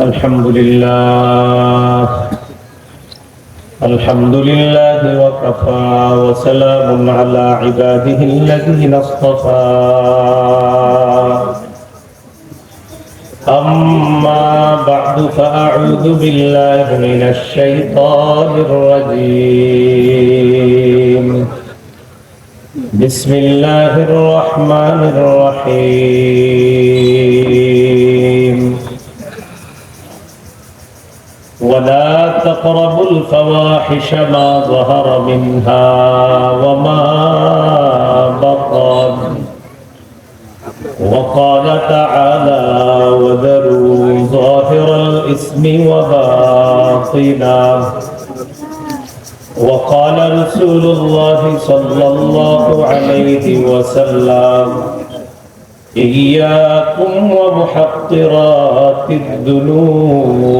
الحمد لله وكفى وسلام على عباده الذين اصطفى أما بعد فأعوذ بالله من الشيطان الرجيم بسم الله الرحمن الرحيم ولا تقربوا الفواحش ما ظهر منها وما بطن وقال تعالى وذروا ظاهر الإثم وباطنه وقال رسول الله صلى الله عليه وسلم إياكم ومحقرات الذنوب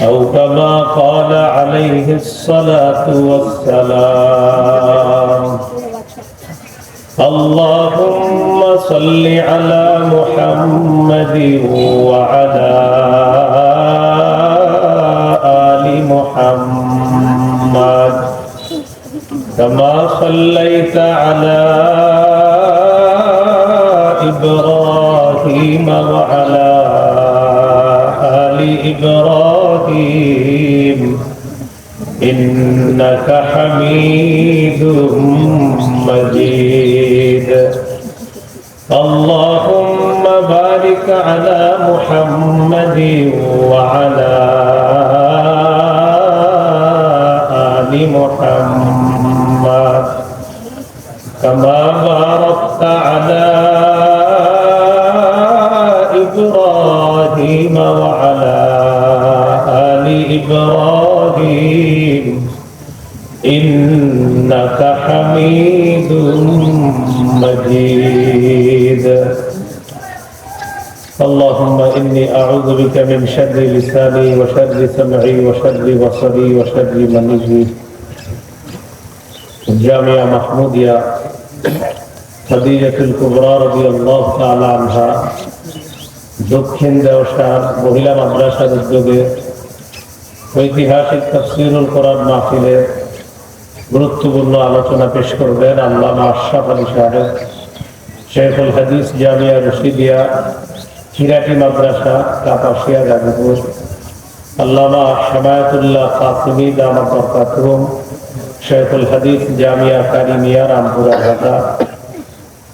أو كما قال عليه الصلاة والسلام اللهم صل على محمد وعلى آل محمد كما صليت على إبراهيم وعلى آل إبراهيم إنك حميد مجيد اللهم بارك على محمد وعلى آل محمد كما باركت على إبراهيم وعلى آل إبراهيم إنك حميد مجيد اللهم إني أعوذ بك من شر لساني وشر سمعي وشر بصري وشر مني জামিয়া মাহমুদিয়া খাদিজাতুল কুবরা রাদিয়াল্লাহু তাআলা আনহা দক্ষিণ দেওশার মহিলা মাদ্রাসার উদ্যোগে ঐতিহাসিক তাফসীরুল কোরআন মাহফিলে গুরুত্বপূর্ণ আলোচনা পেশ করবেন আল্লামা আশরাফ আলী সাহেব শেখুল হাদিস জামিয়া রশিদিয়া হিরাটি মাদ্রাসা কাপাসিয়া গাজীপুর আল্লামা শামায়াতুল্লাহ কাসিমি দামাত বরকাতুহুম শেখুল হাদিস জামিয়া কারিমিয়া রামপুরা ঢাকা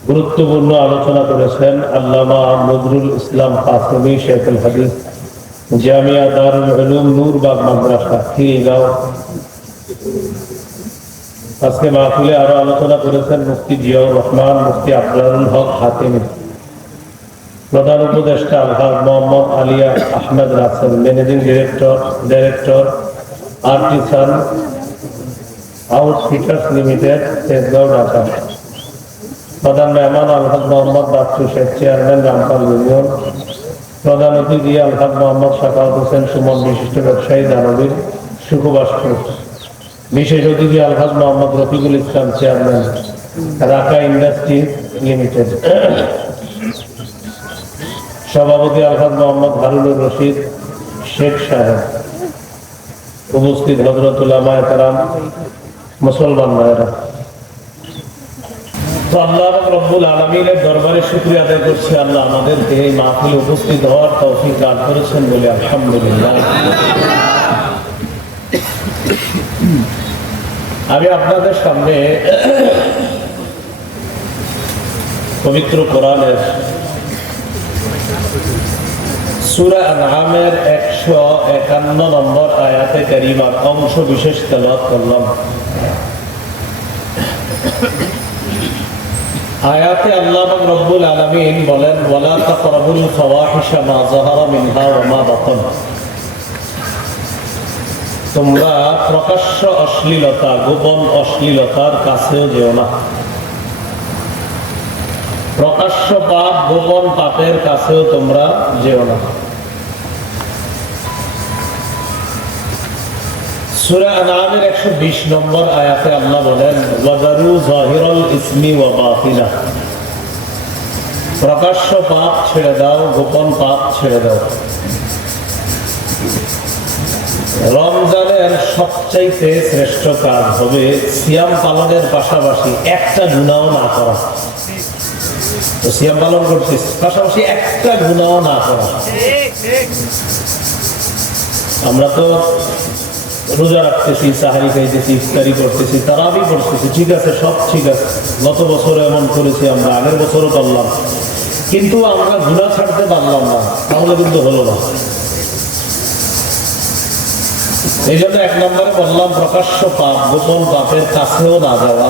গুরুত্বপূর্ণ আলোচনা করেছেন আল্লামা নজরুল ইসলাম কাসিমি শেখুল হাদিস জামিয়া দারুল উলুম নূরবাগ মাদ্রাসা খিলগাঁও আজকে মাহফিলে আরো আলোচনা করেছেন মুফতি জিয়াউর রহমান মুফতি আফজালুল হক হাতিমি প্রধান উপদেষ্টা Alhaj Mohammad Aliya Ahmed Rasel managing director Artisan Outfitters Limited Tejgaon Dhaka প্রধান মেহমান আলহাজ মোহাম্মদ বাচ্চু শেখ চেয়ারম্যান রামপাল ইউনিয়ন প্রধান অতিথি আলহাজ মোহাম্মদ শাফাউত হোসেন সুমন বিশিষ্ট ব্যবসায়ী দানবীর সুখবাস্কর বিশেষ অতিথি আলহাজ মোহাম্মদ রফিকুল ইসলাম চেয়ারম্যান রাকা ইন্ডাস্ট্রিজ লিমিটেড সভাপতি আলহাজ মোহাম্মদ হারুনুর রশিদ শেখ সাহেব উপস্থিত হযরত উলামায়ে কেরাম মুসলমান ভাইরা তো আল্লাহ রাব্বুল আলামিনের দরবারে শুকরিয়া আদায় করছি আল্লাহ আমাদেরকে এই মাহফিলে উপস্থিত হওয়ার তৌফিক দান করেছেন বলে আলহামদুলিল্লাহ আমি আপনাদের সামনে পবিত্র কোরআনের সূরা আনআমের 151 নম্বর আয়াতে কারিমার অংশ বিশেষ তেলাওয়াত করলাম। আয়াতে আল্লাহ রাব্বুল আলামিন বলেন ওয়ালা তাকরাবুল ফাওয়াহিশা মা যাহারা মিনহা ওয়া মা বাতান, তোমরা প্রকাশ্য অশ্লীলতা গোপন অশ্লীলতার কাছেও যেও না। প্রকাশ্য পাপ গোপন পাপের কাছেও তোমরা যেও না। সূরা আনআমের 120 নম্বর আয়াতে আল্লাহ বলেন ওয়াদারু যাহিরাল ইসমি ওয়া বাতিনা, প্রকাশ্য পাপ ছেড়ে দাও, গোপন পাপ ছেড়ে দাও। রমজানের সবচাইতে শ্রেষ্ঠ কাজ হবে সিয়াম পালনের পাশাপাশি একটা গুনাহ না করা। তো সিয়াম পালন করছিস, পাশাপাশি একটা গুনাহ না করা। আমরা তো রোজা রাখতেছি, সাহারি খাইতেছি, ইফতারি করতেছি, তারাবি করতেছি, ঠিক আছে, সব ঠিক আছে। গত বছর এমন করেছি আমরা, আগের বছরও করলাম, কিন্তু আমরা গুনাহ ছাড়তে পারলাম না, তাহলে কিন্তু হলো না। এই জন্য 1 নম্বরে বললাম প্রকাশ্য পাপ, গোপন পাপের কাছেও না যাওয়া।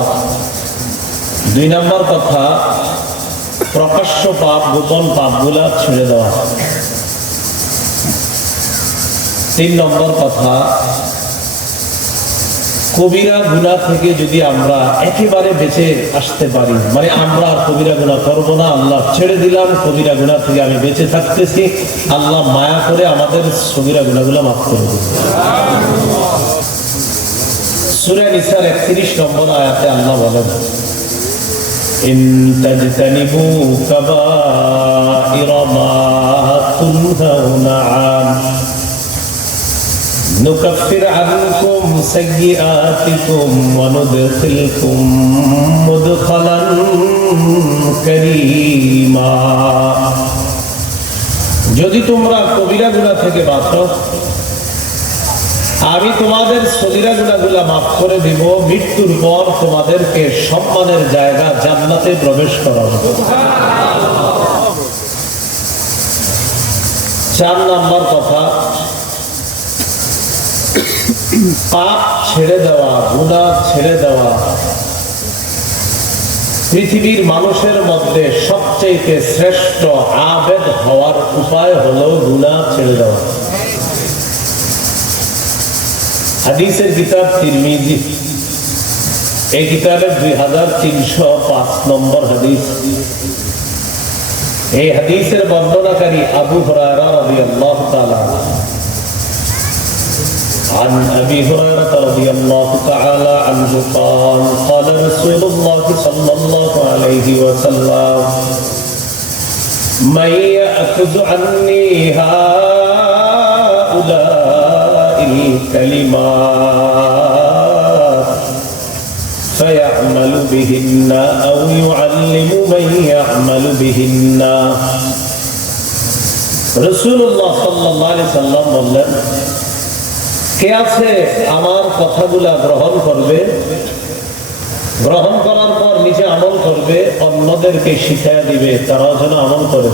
2 নম্বর কথা, প্রকাশ্য পাপ, গোপন পাপগুলা ছেড়ে দেওয়া। 3 নম্বর কথা, কবিরা গুনাহ থেকে যদি আমরা একেবারে বেঁচে আসতে পারি, মানে আমরা আর কবিরা গুনাহ করবো না, আল্লাহ ছেড়ে দিলাম, কবিরা গুনাহ থেকে আমি বেঁচে থাকতেছি, আল্লাহ মায়া করে আমাদের সগীরা গুনাহগুলো মাফ করে দিবেন। সূরা নিসার 31 নম্বর আয়াতে আল্লাহ বলেন, ইন তাজতানিবু কাবাইরা মা তুনহাউনা আন নুকাফির আনকুম সাইয়্যাতিকুম ওয়া নুদখিলকুম মুদখালান কারীমা। যদি তোমরা কবিরা গুনাহ থেকে বাঁচো, আমি তোমাদের সগীরা গুনাহগুলো মাফ করে দিব, মৃত্যুর পর তোমাদেরকে সম্মানের জায়গা জান্নাতে প্রবেশ করাবো। 4 নম্বর কথা, পাপ ছেড়ে দেওয়া, গুনাহ ছেড়ে দেওয়া। পৃথিবীর মানুষের মধ্যে সবচেয়ে শ্রেষ্ঠ আবেদ হওয়ার উপায় হলো গুনাহ ছেড়ে দেওয়া। হাদিসের কিতাব তিরমিজি, এই কিতাবের 2305 নম্বর হাদিস। এই হাদিসের বর্ণনাকারী আবু হুরায়রা রাদিয়াল্লাহু তাআলা। عن أبي هريرة رضي الله تعالى عنه قال قال رسول الله صلى الله عليه وسلم من يأخذ عني هؤلاء الكلمات فيعمل بهن أو يعلم من يعمل بهن। রাসূলুল্লাহ সাল্লাল্লাহু আলাইহি সাল্লাম বললেন, কে আছে আমার কথাগুলা গ্রহণ করবে, গ্রহণ করার পর নিজে আমল করবে, অন্যদেরকে শিখিয়ে দিবে, তারাও যেন আমল করে।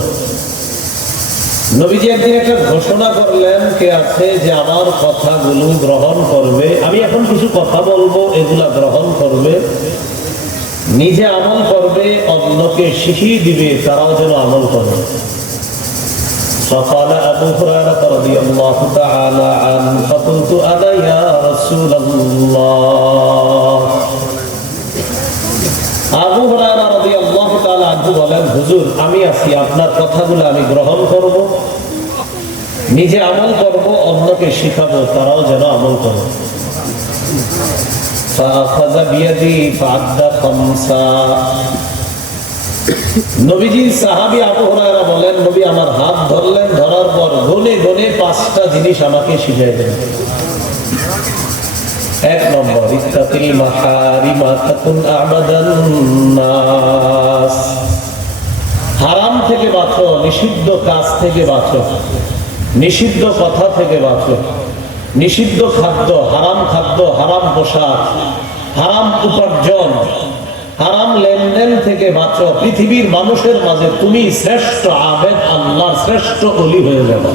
নবীজি একদিন একটা ঘোষণা করলেন, কে আছে যে আমার কথাগুলো গ্রহণ করবে, আমি এখন কিছু কথা বলবো, এগুলা গ্রহণ করবে, নিজে আমল করবে, অন্যকে শিখিয়ে দিবে, তারাও যেন আমল করে। فقال أبو هريرة رضي الله تعالى عنه فقلت أنا يا رسول الله। আবু হুরায়রা রাদিয়াল্লাহু তাআলা আনহু বলেন, হুজুর আমি আছি, আপনার কথাগুলো আমি গ্রহণ করব, নিজে আমল করব, অন্যকে শিখাবো, তারাও যেন আমল করে। فأخذ بيدي فعد 5। নবীজির সাহাবী আবু হুরায়রা বলেন, নবী আমার হাত ধরলেন, ধরার পর গনে গনে 5টা জিনিস আমাকে শিখিয়ে দিলেন। 1 নম্বর, ইত্তাকিল মাহারিমা তাকুন আবাদান নাস। হারাম থেকে বাঁচো, নিষিদ্ধ কাজ থেকে বাঁচো, নিষিদ্ধ কথা থেকে বাঁচো, নিষিদ্ধ খাদ্য, হারাম পোশাক, হারাম উপার্জন, হারাম লেনদেন থেকে বাঁচো। পৃথিবীর মানুষের মাঝে তুমি শ্রেষ্ঠ আবেদ, আল্লাহর শ্রেষ্ঠ ওলি হয়ে যাবে।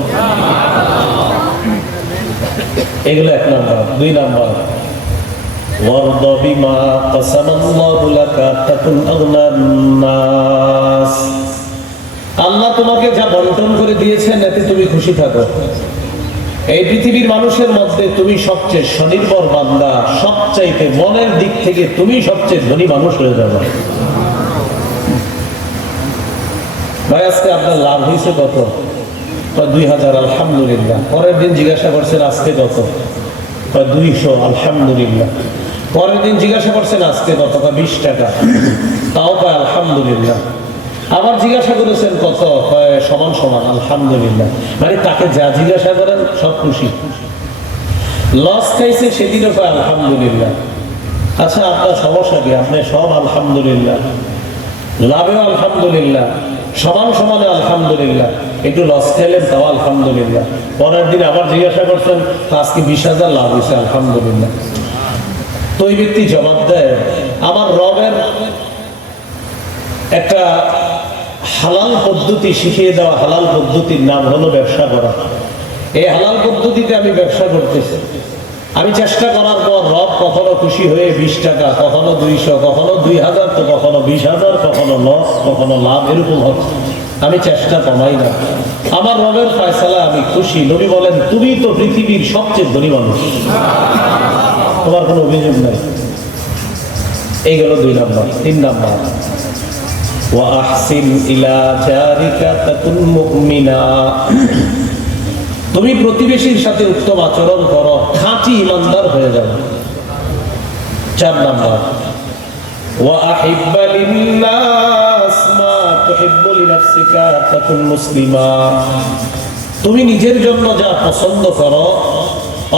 এগুলো 1 নম্বর। 2 নম্বর, ওয়ারদা বিমা কাসামাল্লাহু লাকা তাকুন আগনান নাস। আল্লাহ তোমাকে যা বন্টন করে দিয়েছেন এতে তুমি খুশি থাকো। এই পৃথিবীর মানুষের মধ্যে তুমি সবচেয়ে স্বনির্ভর বান্দা, সবচাইতে মনের দিক থেকে তুমি সবচেয়ে ধনী মানুষ হয়ে যাবে। ভাই আজকে আপনার লাভ হয়েছে কত? 2000, আলহামদুলিল্লাহ। পরের দিন জিজ্ঞাসা করছেন আজকে কত? 200, আলহামদুলিল্লাহ। পরের দিন জিজ্ঞাসা করছেন আজকে কত? 20 টাকা, তাও পায় আলহামদুলিল্লাহ। আবার জিজ্ঞাসা করেছেন কত, সমান সমান, আলহামদুলিল্লাহ। মানে তাকে যা জিজ্ঞাসা করেন সব খুশি। লস খাইছে সেদিনও কয় আলহামদুলিল্লাহ। আচ্ছা আপনার সমস্যা কি? আপনি সব আলহামদুলিল্লাহ, লাভেও আলহামদুলিল্লাহ, সমান সমানে আলহামদুলিল্লাহ, একটু লস খাইলেন তাও আলহামদুলিল্লাহ। পরের দিন আবার জিজ্ঞাসা করছেন আজকে 20,000 লাভ হয়েছে, আলহামদুলিল্লাহ। তো ওই ব্যক্তি জবাব দেয়, আমার রবের একটা হালাল পদ্ধতি শিখিয়ে দেওয়া, হালাল পদ্ধতির নাম হলো ব্যবসা করা। এই হালাল পদ্ধতিতে আমি ব্যবসা করতেছি। আমি চেষ্টা করার পর রব কখনো খুশি হয়ে 20 টাকা, কখনো 200, কখনো 2000, তো কখনো 20,000, কখনো লস, কখনো লাভ, এরকম হচ্ছে। আমি চেষ্টা কমাই না, আমার রবের ফয়সালা আমি খুশি। নবী বলেন তুমি তো পৃথিবীর সবচেয়ে ধনী মানুষ, তোমার কোনো অভিযোগ নাই। এই গেল 2 নাম্বার। 3 নাম্বার, ওয়াহসিন ইলা জারিকা তাকুন মুমিনা। তুমি প্রতিবেশীর সাথে উত্তম আচরণ করো, খাঁটি ইমানদার হয়ে যাবে। 4 নাম্বার, ওয়াহিব্বা লিন্নাস মা তুহিব্বু লিনাফসিকা তাকুন মুসলিমা। তুমি নিজের জন্য যা পছন্দ করো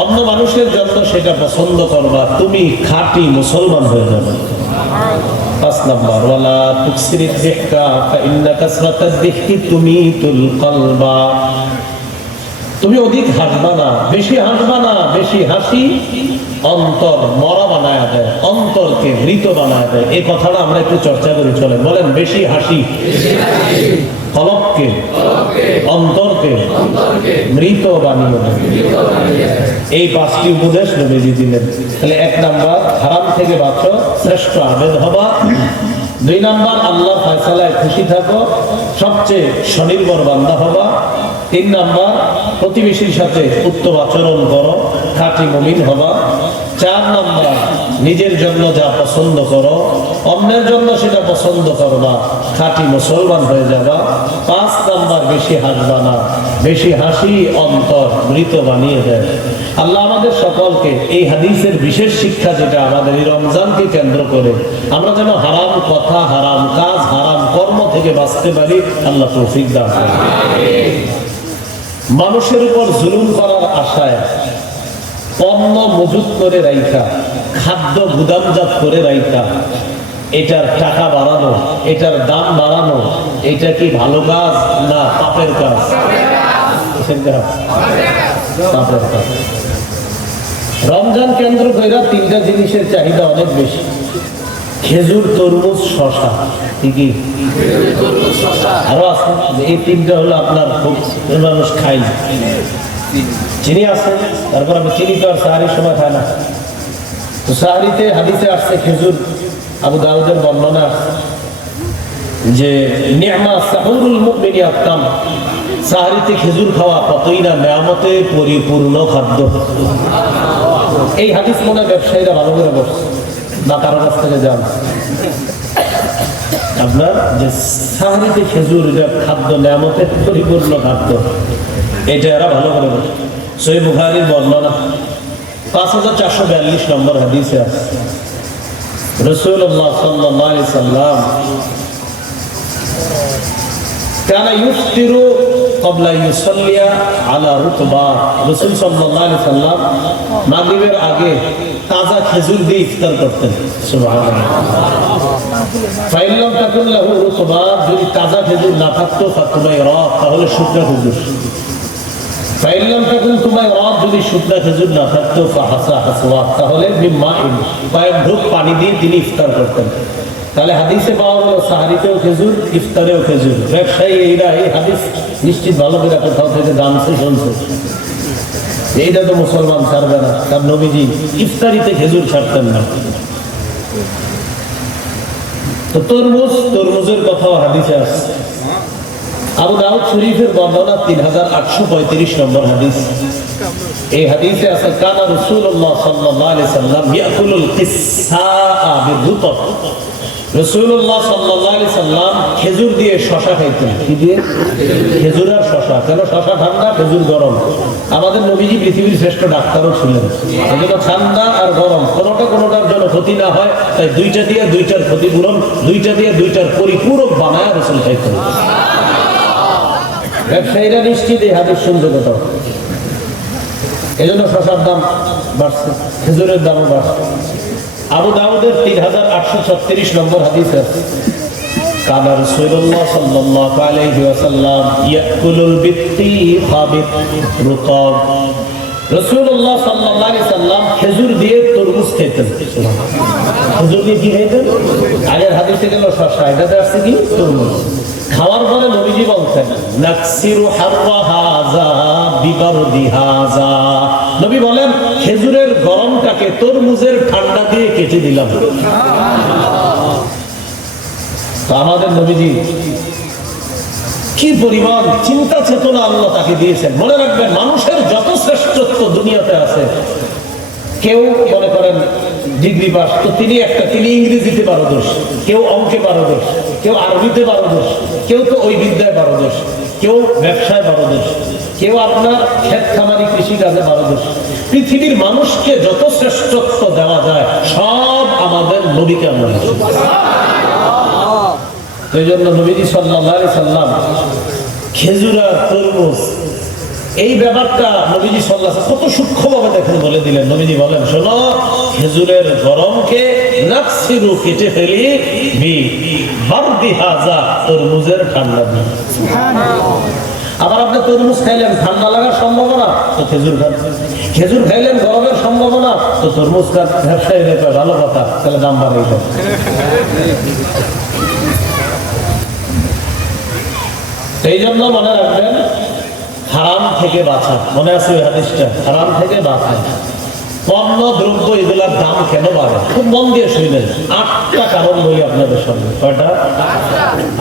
অন্য মানুষের জন্য সেটা পছন্দ করবা, তুমি খাঁটি মুসলমান হয়ে যাবে। 5 নাম্বার, ওয়ালা তুকসিরিদ যিহকা ফাইন্না কাসরাতাদ যিহকি তুমিতুল কলবা। তুমি অধিক হাসবা না, বেশি হাসবা না। বেশি হাসি অন্তর মরা বানায় দেয়, অন্তরকে মৃত বানায় দেয়। এই কথাটা আমরা একটু চর্চা করি, চলেন। বলেন, বেশি হাসি কলবকে, অন্তরকে মৃত বানিয়ে দেয়। এই 5টি উপদেশ নবীজি দিলেন। তাহলে 1 নাম্বার, হারাম থেকে বাঁচো, শ্রেষ্ঠ আবেদ হবা। 2 নাম্বার, আল্লাহর ফয়সালায় খুশি থাকো, সবচেয়ে স্বনির্ভর বান্দা হবা। 3 নাম্বার, প্রতিবেশীর সাথে উত্তম আচরণ করো, খাঁটি মুমিন হবা। 4 নাম্বার, নিজের জন্য যা পছন্দ করো অন্যের জন্য সেটা পছন্দ করবা, খাঁটি মুসলমান হয়ে যাবা। 5 নাম্বার, বেশি হাসবা না, বেশি হাসি অন্তর মৃত বানিয়ে দেয়। আল্লাহ আমাদের সকলকে এই হাদিসের বিশেষ শিক্ষা, যেটা আমাদের এই রমজানকে কেন্দ্র করে, আমরা যেন হারাম কথা, হারাম কাজ, হারাম কর্ম থেকে বাঁচতে পারি, আল্লাহ তৌফিক দান করেন। মানুষের উপর জুলুম করার আশায় পণ্য মজুত করে রাইখা, খাদ্য গুদামজাত করে রাইখা, এটার টাকা বাড়ানো, এটার দাম বাড়ানো, এটা কি ভালো কাজ না পাপের কাজ? পাপের কাজ। রমজান কেন্দ্র করে 3টা জিনিসের চাহিদা অনেক বেশি: খেজুর, তরমুজ, শশা। ঠিকই, আরো আছে। এই 3টা হলো আপনার খুব মানুষ খাই। চিনি আছে, তারপর আমি চিনি তো আর সাহারির সময় খায় না। তো সাহারিতে হাদিসে আসছে খেজুর, আবু দাউদের বর্ণনা যে নি'মা সাহুরুল মুমিনি আত-তাম, সাহারিতে খেজুর খাওয়া কতই না নিয়ামতে পরিপূর্ণ খাদ্য। এই হাদিস মনে ব্যবসায়ীরা ভালো করে বসছে না, কারো কাছ থেকে যান আপনার যে সাহারিতে খেজুর, এটা খাদ্য নিয়ামতের পরিপূর্ণ খাদ্য, এটা এরা ভালো করে বসছে। সহিহ বুখারীর বর্ণনা 5442 নম্বর হাদিসে আছে, রাসূলুল্লাহ সাল্লাল্লাহু আলাইহি সাল্লাম কানা ইফতিরু ক্বাবলা ইউসাল্লিয়া আলা রুতবা। রাসূল সাল্লাল্লাহু আলাইহি সাল্লাম মাগরিবের আগে তাজা খেজুর দিয়ে ইফতার করতেন। সুবহানাল্লাহ। ফাইন লাম তাকুন লাহু রুতবা, যদি তাজা খেজুর না থাকতো ফাতুমাইরা, তাহলে শুকনা খেজুর। ফাইন লাম তাকুন তুমাইরা, যদি শুকনা খেজুর না থাকতো ফাহাসা হাসওয়া, তাহলে বিমাইন, কয়েক ঢোক পানি দিয়ে তিনি ইফতার করতেন। তাহলে হাদিসে পাওয়া গেল সাহারিতেও খেজুর, ইফতারেও খেজুর। ব্যবসায়ী এইরা এই হাদিস নিশ্চিত ভালো করে কোথাও থেকে জানছে, শুনছে। এইটা তো মুসলমান ছাড়বে না, কারণ নবীজি ইফতারিতে খেজুর ছাড়তেন না। তো তরমুজের কথাও হাদিসে আসছে। আবু দাউদ শরীফের বর্ণনা 3835 নম্বর হাদিস। এই হাদিসে আছে কানা রাসূলুল্লাহ সাল্লাল্লাহু আলাইহি সাল্লাম ইয়াকুলুল কিসসা বিরুতব। রাসূলুল্লাহ সাল্লাল্লাহু আলাইহি সাল্লাম খেজুর দিয়ে শশা খাইতেন। কি দিয়ে? খেজুর আর শশা। কেন শশা ঠান্ডা, খেজুর গরম। আমাদের নবীজি পৃথিবীর শ্রেষ্ঠ ডাক্তারও ছিলেন। এজন্য ঠান্ডা আর গরম কোনোটার জন্য ক্ষতি না হয়, তাই দুইটা দিয়ে দুইটার ক্ষতিপূরণ, দুইটা দিয়ে দুইটার পরিপূরক বানায় রাসূল খাইতেন। ব্যবসায়ীরা নিশ্চিত এই হাদিস শুনবে কোথাও। এই জন্য শশার দাম বাড়ছে, খেজুরের দামও বাড়ছে। আবু দাউদের 3836 নম্বর হাদিস আছে, কানা রাসূলুল্লাহ সাল্লাল্লাহু আলাইহি ওয়াসাল্লাম ইয়াকুলুল বিত্তিখা বিরুতাব। রাসূলুল্লাহ সাল্লাল্লাহু আলাইহি ওয়াসাল্লাম খেজুর দিয়ে তরমুজ খেতেন। খেজুর দিয়ে কি খেতেন? আগের হাদিসে গেল শশা, এটাতে আসছে কি তরমুজ। খাওয়ার পরে নবীজি বলতেন নাকসিরু হাররা হাযা বিবারদি হাযা। নবী বলেন খেজুরের গরমটাকে তরমুজের ঠান্ডা দিয়ে কেটে দিলাম। তো আমাদের নবীজি কি পরিমাণ চিন্তা চেতনা আল্লাহ তাকে দিয়েছেন। মনে রাখবেন, মানুষের যত শ্রেষ্ঠত্ব দুনিয়াতে আছে, কেউ মনে করেন ডিগ্রি পাস, তো তিনি ইংরেজিতে পারদর্শ, কেউ অঙ্কে পারদর্শ, কেউ আরবিতে পারদর্শ, কেউ তো ওই বিদ্যায় পারদর্শ, কেউ ব্যবসায় পারদর্শ, কেউ আপনার ক্ষেত খামারি কৃষি কাজে পারদর্শ। পৃথিবীর মানুষকে যত শ্রেষ্ঠত্ব দেওয়া যায় সব আমাদের নবীকে আমরা। এই জন্য নবীজি সাল্লাল্লাহু আলাইহি সাল্লাম খেজুর আর তরমুজ এই ব্যাপারটা নবীজি সাল্লাল্লাহু আলাইহি কত সূক্ষ্মভাবে দেখেন বলে দিলেন। নবীজি বলেন, শোনো, খেজুরের গরমকে নাকসিরু কেটে ফেলি বিবারদি হাযা, তরমুজের ঠান্ডা দিয়ে। আবার আপনি তরমুজ খাইলেন, ঠান্ডা লাগার সম্ভাবনা, তো খেজুর খান। খেজুর খাইলেন, গরমের সম্ভাবনা, তো তরমুজ খান। ব্যবসায়ী ব্যাপার, ভালো কথা, তাহলে দাম বাড়াই দেন। এই জন্য মনে রাখবেন, হারাম থেকে বাঁচা। মনে আছে ওই হাদিসটা, হারাম থেকে বাঁচা। পণ্য দ্রব্য এগুলার দাম কেন বাড়ে? খুব মন দিয়ে শুনলেন। 8টা কারণ বলি আপনাদের সামনে। কয়টা?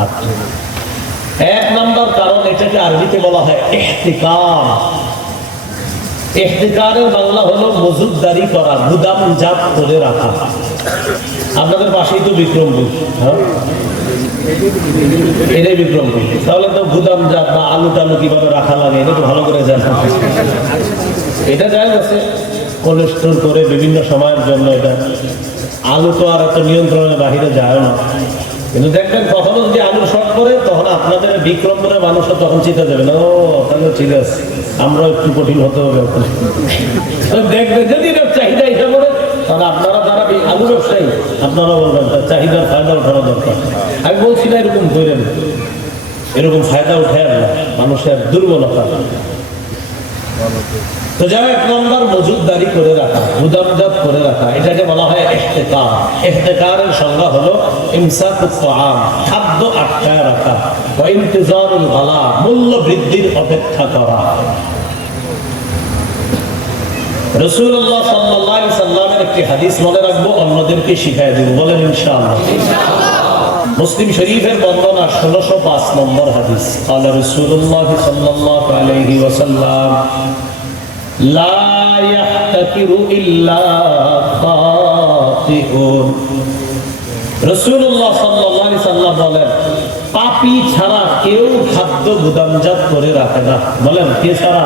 8টা। 1 নম্বর কারণ, এটাকে আরবিতে বলা হয় ইহতিকার। ইহতিকারের বাংলা হলো মজুদদারি করা, গুদামজাত করে রাখা। আপনাদের পাশেই তো বিক্রমপুর, এটাই বিক্রমপুর। তাহলে তো গুদামজাত বা আলু টালু কিভাবে রাখা লাগে এটা তো ভালো করে জানা। এটা যায় আছে কোল্ড স্টোর করে বিভিন্ন সময়ের জন্য। এটা আলু তো আর এত নিয়ন্ত্রণের বাহিরে যায় না, কিন্তু দেখবেন কখনো যদি আলু শর্ট করে, তখন আপনাদের বিক্রমপুরের মানুষও তখন চিন্তা যাবে না, ও তাহলে ঠিক আছে, আমরা একটু কঠিন হতে হবে। দেখবেন যদি চাহিদা হিসাবে করে, তাহলে আপনারা যারা আলু ব্যবসায়ী, আপনারা বলবেন চাহিদার ফায়দা উঠানো দরকার। আমি বলছি না এরকম করেন, এরকম ফায়দা উঠে না, মানুষের দুর্বলতা। তো যারা 1 নম্বর মজুদদারি করে রাখা, গুদামজাত করে রাখা, এটাকে বলা হয় ইহতিকার। ইহতিকারের সংজ্ঞা হলো ইমসাকুত তাআম, খাদ্য আটকায় রাখা, ওয়া ইনতিজারুল গালা, মূল্য বৃদ্ধির অপেক্ষা করা। রাসূলুল্লাহ সাল্লাল্লাহু আলাইহি সাল্লামের একটি হাদিস মনে রাখবো, অন্যদেরকে শিখায় দেব, বলেন ইনশাআল্লাহ। মুসলিম শরীফের বর্ণনা 1605 নম্বর হাদিস। قال رسول الله صلى الله عليه وسلم لا يحتكر الا خاطئ। রাসূলুল্লাহ সাল্লাল্লাহু আলাইহি সাল্লাম বলেন, পাপী ছাড়া কেউ খাদ্য গুদামজাত করে রাখে না। বলেন, কে ছাড়া?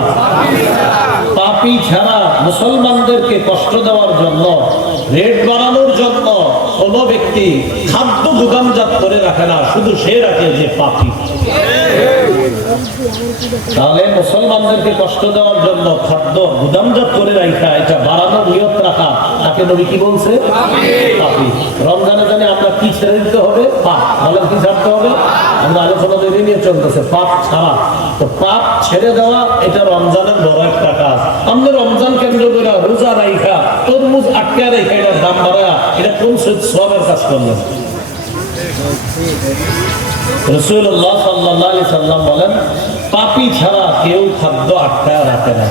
পাপী ছাড়া। মুসলমানদেরকে কষ্ট দেওয়ার জন্য, রেট বাড়ানোর জন্য কোন ব্যক্তি খাদ্য গুদামজাত করে রাখে না, শুধু সে রাখে যে পাপী। তাহলে মুসলমানদেরকে কষ্ট দেওয়ার জন্য খাদ্য গুদামজাত করে রাখা, এটা বাড়ানোর নিয়ত রাখা, তাকে নবী কি বলছে? পাপী। রমজানে জানে আমরা কি ছেড়ে দিতে হবে? পাপ। বলেন, কি ছাড়তে হবে? আমরা আলোচনা তৈরি নিয়ে চলতেছে পাপ ছাড়া। তো পাপ ছেড়ে দেওয়া, এটা রমজানের বড় একটা কাজ। আমরা রমজান কেন্দ্র করে রোজা রাখা, তরমুজ আটকে রেখা, এটার দাম বাড়া, এটা কোন সওয়াবের কাজ করলেন? রাসূলুল্লাহ সাল্লাল্লাহু আলাইহি সাল্লাম বলেন, পাপী ছাড়া কেউ খাদ্য আটকায় রাখে না।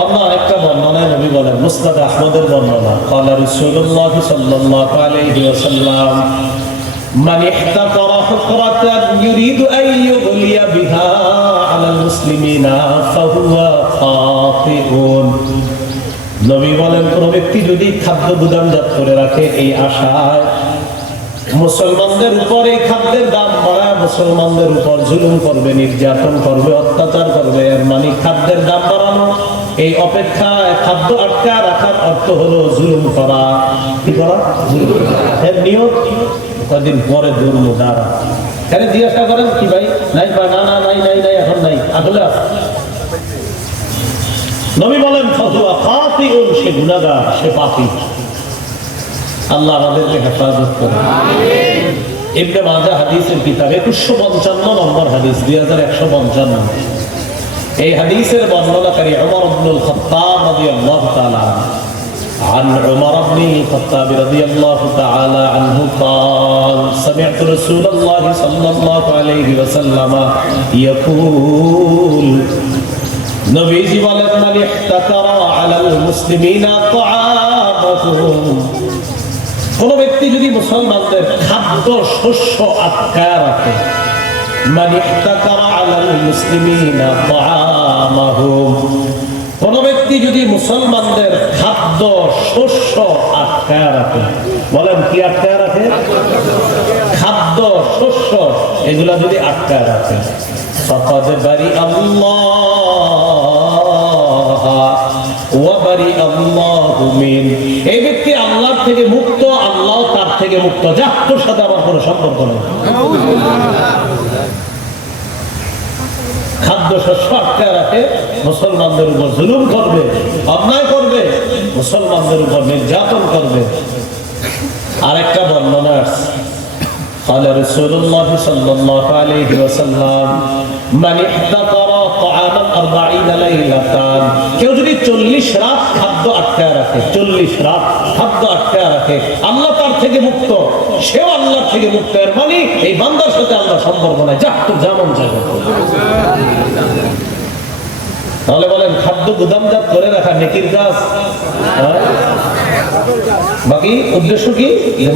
অন্য আরেকটা বর্ণনায় নবী বলেন, মুসনাদ আহমদের বর্ণনা, قال رسول الله صلى الله عليه وسلم من احتقر حقرة يريد أن يغلي بها على المسلمين فهو خاطئ। নবী বলেন, কোন ব্যক্তি যদি খাদ্য গুদামজাত করে রাখে এই আশায় মুসলমানদের উপরে খাদ্যের দাম বাড়ায় মুসলমানদের উপর জুলুম করবে, নির্যাতন করবে, অত্যাচার করবে, এর মানে খাদ্যের দাম বাড়ানো। এই অপেক্ষায় খাদ্য আটকা রাখার অর্থ হলো জুলুম করা। কি করা? জুলুম। এর নিয়ত কদিন পরে দুর্মু দাঁড়া এখানে জিজ্ঞাসা করেন কি ভাই নাই, না না নাই নাই নাই এখন নাই, আসলে নবী বলেন ফাহুয়া ফাতিউন, সে গুনাহগার, সে পাপী। আল্লাহ আমাদেরকে হেফাজত করুন। আমিন। ইবনে মাজাহ হাদিসের কিতাব 2155 নম্বর হাদিস, 2155। এই হাদিসের বর্ণনাকারী ওমর ইবনুল খাত্তাব রাদিয়াল্লাহু তাআলা عن عمر بن الخطاب رضي الله تعالى عنه قال سمعت رسول الله صلى الله عليه وسلم يقول নবীজি বলেন মান ইহতাকারা আলাল মুসলিমিনা তাআমাহুম, কোন ব্যক্তি যদি মুসলমানদের খাদ্য শস্য আটকায় রাখে, মান ইহতাকারা আলাল মুসলিমিনা তাআমাহুম, কোন ব্যক্তি যদি মুসলমানদের খাদ্য শস্য আটকায় রাখে, বলেন কি আটকায় রাখে? খাদ্য শস্য এগুলা যদি আটকায় রাখে, ফাকাদ বারি আল্লাহ ওয়া বারি আল্লাহু মিন, এই ব্যক্তি আল্লাহর থেকে মুক্ত, আল্লাহ তার থেকে মুক্ত। যা, তোর সাথে আমার কোনো সম্পর্ক নেই। খাদ্য শস্য আটকায় রাখে, মুসলমানদের উপর জুলুম করবে, অন্যায় করবে, মুসলমানদের উপর নির্যাতন করবে। আরেকটা বর্ণনা আছে, قال رسول الله صلى الله عليه وسلم من احتقر طعاما 40 ليلة, কেউ যদি 40 রাত খাদ্য আটকায় রাখে, 40 রাত খাদ্য আটকায় রাখে, আল্লাহ তার থেকে মুক্ত, সেও আল্লাহ থেকে মুক্ত। এর মানে এই বান্দার সাথে আল্লাহ সম্পর্ক নাই, যা তো যেমন যাবে। তাহলে বলেন খাদ্য গুদামজাত করে রাখা নেকির কাজ, বাকি উদ্দেশ্য কি?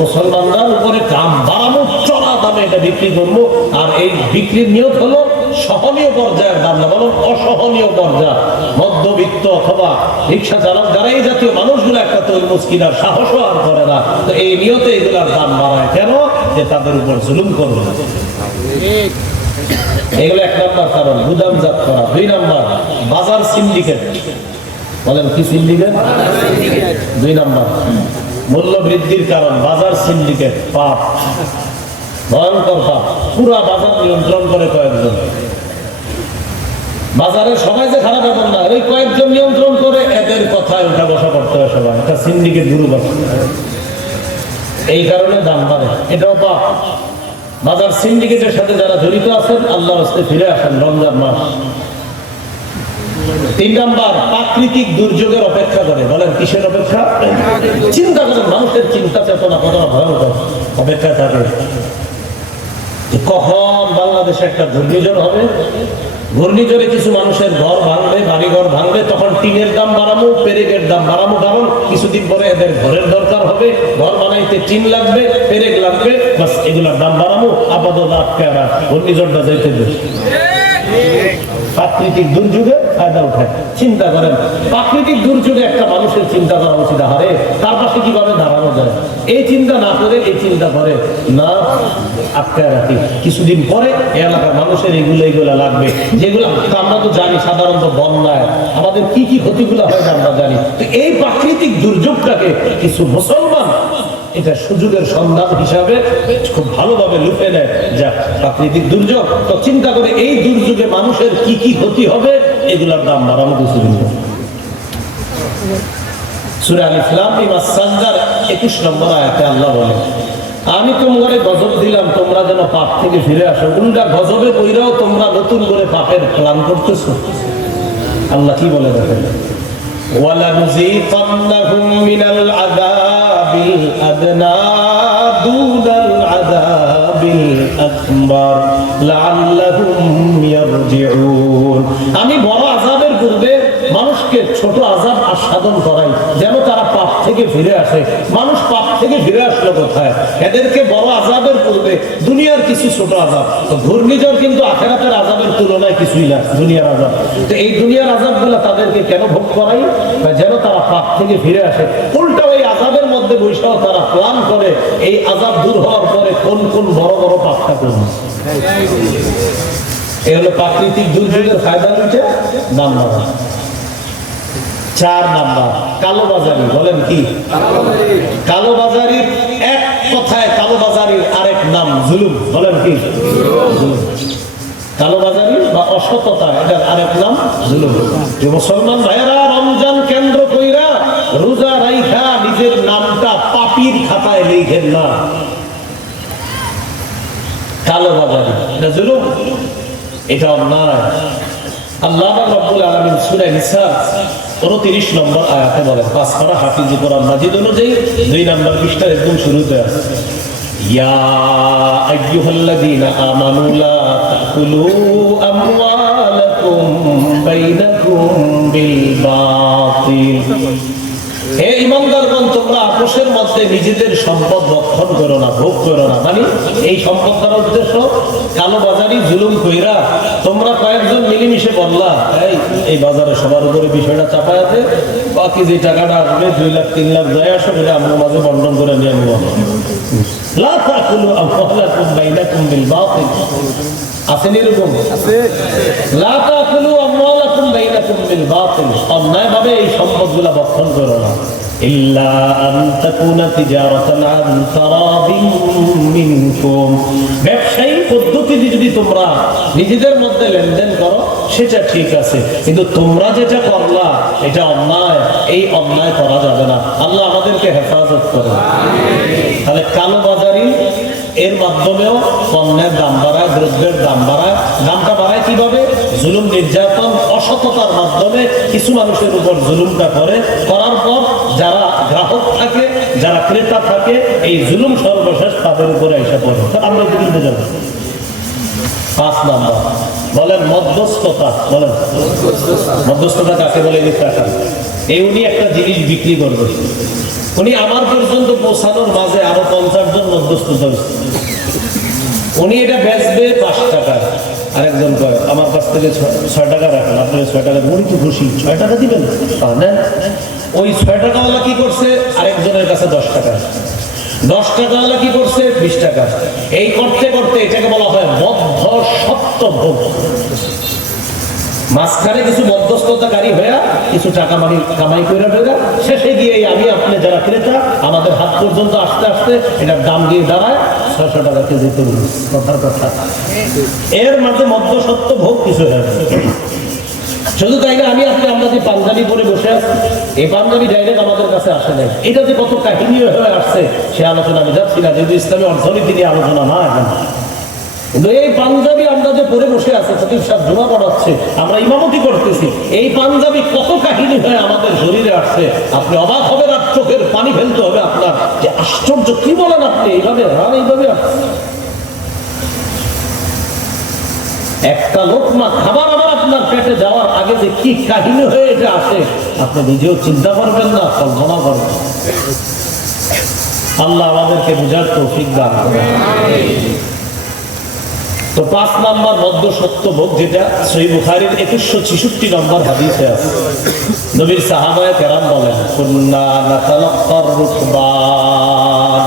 মুসলমানদের উপরে দাম বাড়ানো, চড়া দামে এটা বিক্রি করবো। আর এই বিক্রির নিয়ত হলো সহনীয় পর্যায়ের দাম না, বরং অসহনীয় পর্যায়। মধ্যবিত্ত অথবা রিক্সা চালক যারা এই জাতীয় মানুষগুলো একটা তরমুজ কেনার সাহসও আর করে না, তো এই নিয়তে এগুলার দাম বাড়ায়। কেন? যে তাদের উপর জুলুম করবে। এগুলো এক নম্বর কারণ, গুদামজাত করা। 2 নম্বর বাজার সিন্ডিকেট। বলেন কি সিন্ডিকেট? 2 নম্বর মূল্য বৃদ্ধির কারণ বাজার সিন্ডিকেট, পাপ, ভয়ঙ্কর পাপ। পুরা বাজার নিয়ন্ত্রণ করে কয়েকজন। বাজারে সবাই যে খারাপ এখন না, ওই কয়েকজন নিয়ন্ত্রণ করে, এদের কথায় উঠা বসা করতে হয় সবাই। একটা সিন্ডিকেট গ্রুপ আছে, এই কারণে দাম বাড়ে, এটাও পাপ। বাজার সিন্ডিকেটের সাথে যারা জড়িত আছেন, আল্লাহর রাস্তায় ফিরে আসেন, রমজান মাস। 3 নম্বর প্রাকৃতিক দুর্যোগের অপেক্ষা করে। বলেন কিসের অপেক্ষা? চিন্তা করেন, মানুষের চিন্তা চেতনা কতটা ভয়ঙ্কর। অপেক্ষা থাকে কখন বাংলাদেশে একটা ঘূর্ণিঝড় হবে, ঘূর্ণিঝড়ে কিছু মানুষের ঘর ভাঙবে, বাড়িঘর ভাঙবে, তখন টিনের দাম বাড়াবো, পেরেকের দাম বাড়াবো। কারণ কিছুদিন পরে এদের ঘরের দরকার হবে, ঘর বানাইতে টিন লাগবে, পেরেক লাগবে, বাস এগুলোর দাম বাড়াবো। আপাতত আটকে আমরা ঘূর্ণিঝড়টা যাইতে দেব। প্রাকৃতিক দুর্যোগে ফায়দা উঠায়। চিন্তা করেন, প্রাকৃতিক দুর্যোগে একটা মানুষের চিন্তা করা উচিত, হারে তার পাশে কিভাবে দাঁড়ানো যায়। এই চিন্তা না করে এই চিন্তা করে না, আটকায় রাখি। কিছুদিন পরে এলাকার মানুষের এগুলা লাগবে, যেগুলো আমরা তো জানি সাধারণত বন্যায় আমাদের কি কি ক্ষতিগুলো হয় আমরা জানি। তো এই প্রাকৃতিক দুর্যোগটাকে কিছু মুসলমান এটা সুযোগের সন্ধান হিসাবে খুব ভালোভাবে লুপে নেয়। যা প্রাকৃতিক দুর্যোগ, তো চিন্তা করে এই দুর্যোগে মানুষের কি কি ক্ষতি হবে, এগুলোর দাম বাড়ানো কিছু। সূরা আল ইসলাম 21 নম্বর আয়াতে আল্লাহ বলে, আমি তোমারে গজব দিলাম তোমরা যেন পাপ থেকে ফিরে আসো। উল্টা গজবে কইরাও তোমরা নতুন করে পাপের প্ল্যান করতেছো। আল্লাহ কি বলে দেখেন, وَلَنُذِيقَنَّهُم مِّنَ الْعَذَابِ الْأَدْنَى دُونَ الْعَذَابِ الْأَكْبَرِ لَعَلَّهُمْ يَرْجِعُونَ। আমি বড় আযাবের পূর্বে মানুষকে ছোট আযাব আস্বাদন করাই, যেন তারা পাপ থেকে ফিরে আসে। মানুষ পাপ থেকে ফিরে আসলো কোথায়? এদেরকে বড় আযাবের পূর্বে দুনিয়ার কিছু ছোট আযাব। তো ঘূর্ণিঝড় কিন্তু আখিরাতের আযাবের তুলনায় কিছুই না, দুনিয়ার আযাব। তো এই দুনিয়ার আযাবগুলো তাদেরকে কেন ভোগ করাই? যেন তারা পাপ থেকে ফিরে আসে। উল্টা ওই আযাবের মধ্যে মধ্যে বৈশাখ তারা প্ল্যান করে এই আযাব দূর হওয়ার পরে কোন কোন বড় বড় পাপটা করবে। এই হলো প্রাকৃতিক দুর্যোগের ফায়দা নিতে দাম বাড়া। 4 নাম্বার কালোবাজারি। বলেন কি? কালোবাজারির এক কথায় কালোবাজারির আরেক নাম জুলুম। বলেন কি? কালোবাজারি বা অসততা, এটার আরেক নাম জুলুম। যে মুসলমান ভাইয়েরা রমজান কেন্দ্র কইরা রোজা রাইখা নিজের নামটা পাপীর খাতায় লিখেন না। কালোবাজারি এটা জুলুম, এটা অন্যায়। আল্লাহ রাব্বুল আলামিন সূরা নিসা 29 নম্বর আয়াতে বলেন, পাঁচ পারা হাফিজ কোরআন মাজিদ অনুযায়ী 2 নম্বর পৃষ্ঠার একদম শুরুতে আছে, ইয়া আইয়ুহাল্লাযীনা আমানু লা তাকুলু আমওয়ালাকুম বাইনাকুম বিল বাতিল। হে ঈমানদারগণ, তোমরা আপোষের মধ্যে নিজেদের সম্পদ ভক্ষণ করো না, ভোগ করো না। মানে এই সম্পদ দ্বারা উদ্দেশ্য কালোবাজারি জুলুম কইরা তোমরা কয়েকজন মিলেমিশে বললা এই বাজারে সবার উপরে বিষয়টা চাপায় আছে, বাকি যে টাকাটা আসবে 2 লাখ 3 লাখ যায় আসো, এটা আমরা মাঝে বন্টন করে নিয়ে নেব। লা তাকুলু আমওয়ালাকুম বাইনাকুম বিল বাতিল। আছেন এরকম? লা তাকুলু আমওয়ালাকুম বাইনাকুম বিল বাতিল। অন্যায়ভাবে এই সম্পদগুলো ভক্ষণ করো না। ইল্লা আন তাকুনা তিজারাতান আন তারাদিন মিনকুম। ব্যবসায়ী পদ্ধতিতে যদি তোমরা নিজেদের মধ্যে লেনদেন করো সেটা ঠিক আছে, কিন্তু তোমরা যেটা করলা এটা অন্যায়। এই অন্যায় করা যাবে না। আল্লাহ আমাদেরকে হেফাজত করুন। তাহলে কালোবাজারি এর মাধ্যমেও পণ্যের দাম বাড়ায়, দ্রব্যের দাম বাড়ায়। দামটা বাড়ায় কিভাবে? জুলুম, নির্যাতন, অসততার মাধ্যমে কিছু মানুষের উপর জুলুমটা করে। করার পর যারা গ্রাহক থাকে, যারা ক্রেতা থাকে, এই জুলুম সর্বশেষ তাদের উপরে এসে পড়ে। আমরা কিনতে যাবো। 5 নাম্বার বলেন মধ্যস্থতা। বলেন মধ্যস্থতা কাকে বলে? এই উনি একটা জিনিস বিক্রি করবে, উনি আমার পর্যন্ত পৌঁছানোর মাঝে আরো 50 জন মধ্যস্থতা হয়েছে। উনি এটা বেচবে 5 টাকায়, আরেকজন কয় আমার কাছ থেকে 6 টাকা রাখেন, আপনি 6 টাকা। উনি কি খুশি? 6 টাকা দিবেন? নেন। ওই 6 টাকাওয়ালা কি করছে? আরেকজনের কাছে 10 টাকা। 10 টাকাওয়ালা কি করছে? 20 টাকা। এই করতে করতে এটাকে বলা হয় মধ্যস্বত্ব ভোগ। মাঝখানে কিছু মধ্যস্থতাকারী হয়ে কিছু টাকা কামাই করে ফেরা, শেষে গিয়ে আমি আপনি যারা ক্রেতা আমাদের হাত পর্যন্ত আসতে আসতে এটার দাম দিয়ে দাঁড়ায় 600 টাকা কেজি তরমুজ। কথার কথা। এর মাঝে মধ্যস্বত্ব ভোগ কিছু হয়ে গেছে। শুধু তাই না, আমি আপনি আমরা যে পাঞ্জাবি পরে বসে আছি, এই পাঞ্জাবি ডাইরেক্ট আমাদের কাছে আসে নাই। এটা যে কত কাহিনী হয়ে আসছে সে আলোচনা আমি যাচ্ছি না, যেহেতু ইসলামী অর্থনীতি নিয়ে আলোচনা না এখন। কিন্তু এই পাঞ্জাবি আমরা যে পরে বসে আছি, খতিব সাহেব জুমা পড়াচ্ছে, আমরা ইমামতি করতেছি, এই পাঞ্জাবি কত কাহিনী হয়ে আমাদের শরীরে আসছে। আপনি অবাক হবেন, আর চোখের পানি ফেলতে হবে আপনার, যে আশ্চর্য, কি বলেন আপনি এইভাবে? হ্যাঁ, এইভাবে আসছে। একটা লোকমা খাবার আবার আপনার পেটে যাওয়ার আগে যে কি কাহিনী হয়ে এটা আসে আপনি নিজেও চিন্তা করবেন না, কল্পনা করবেন। আল্লাহ আমাদেরকে বুঝার তৌফিক দান করুন। তো 5 নাম্বার মধ্যস্বত্ব ভোগ, যেটা সহিহ বুখারীর 2166 নম্বর হাদিসে আছে। নবীর সাহাবায়ে কেরাম বলেন, কুন্না নাতালাক্কার রুকবান।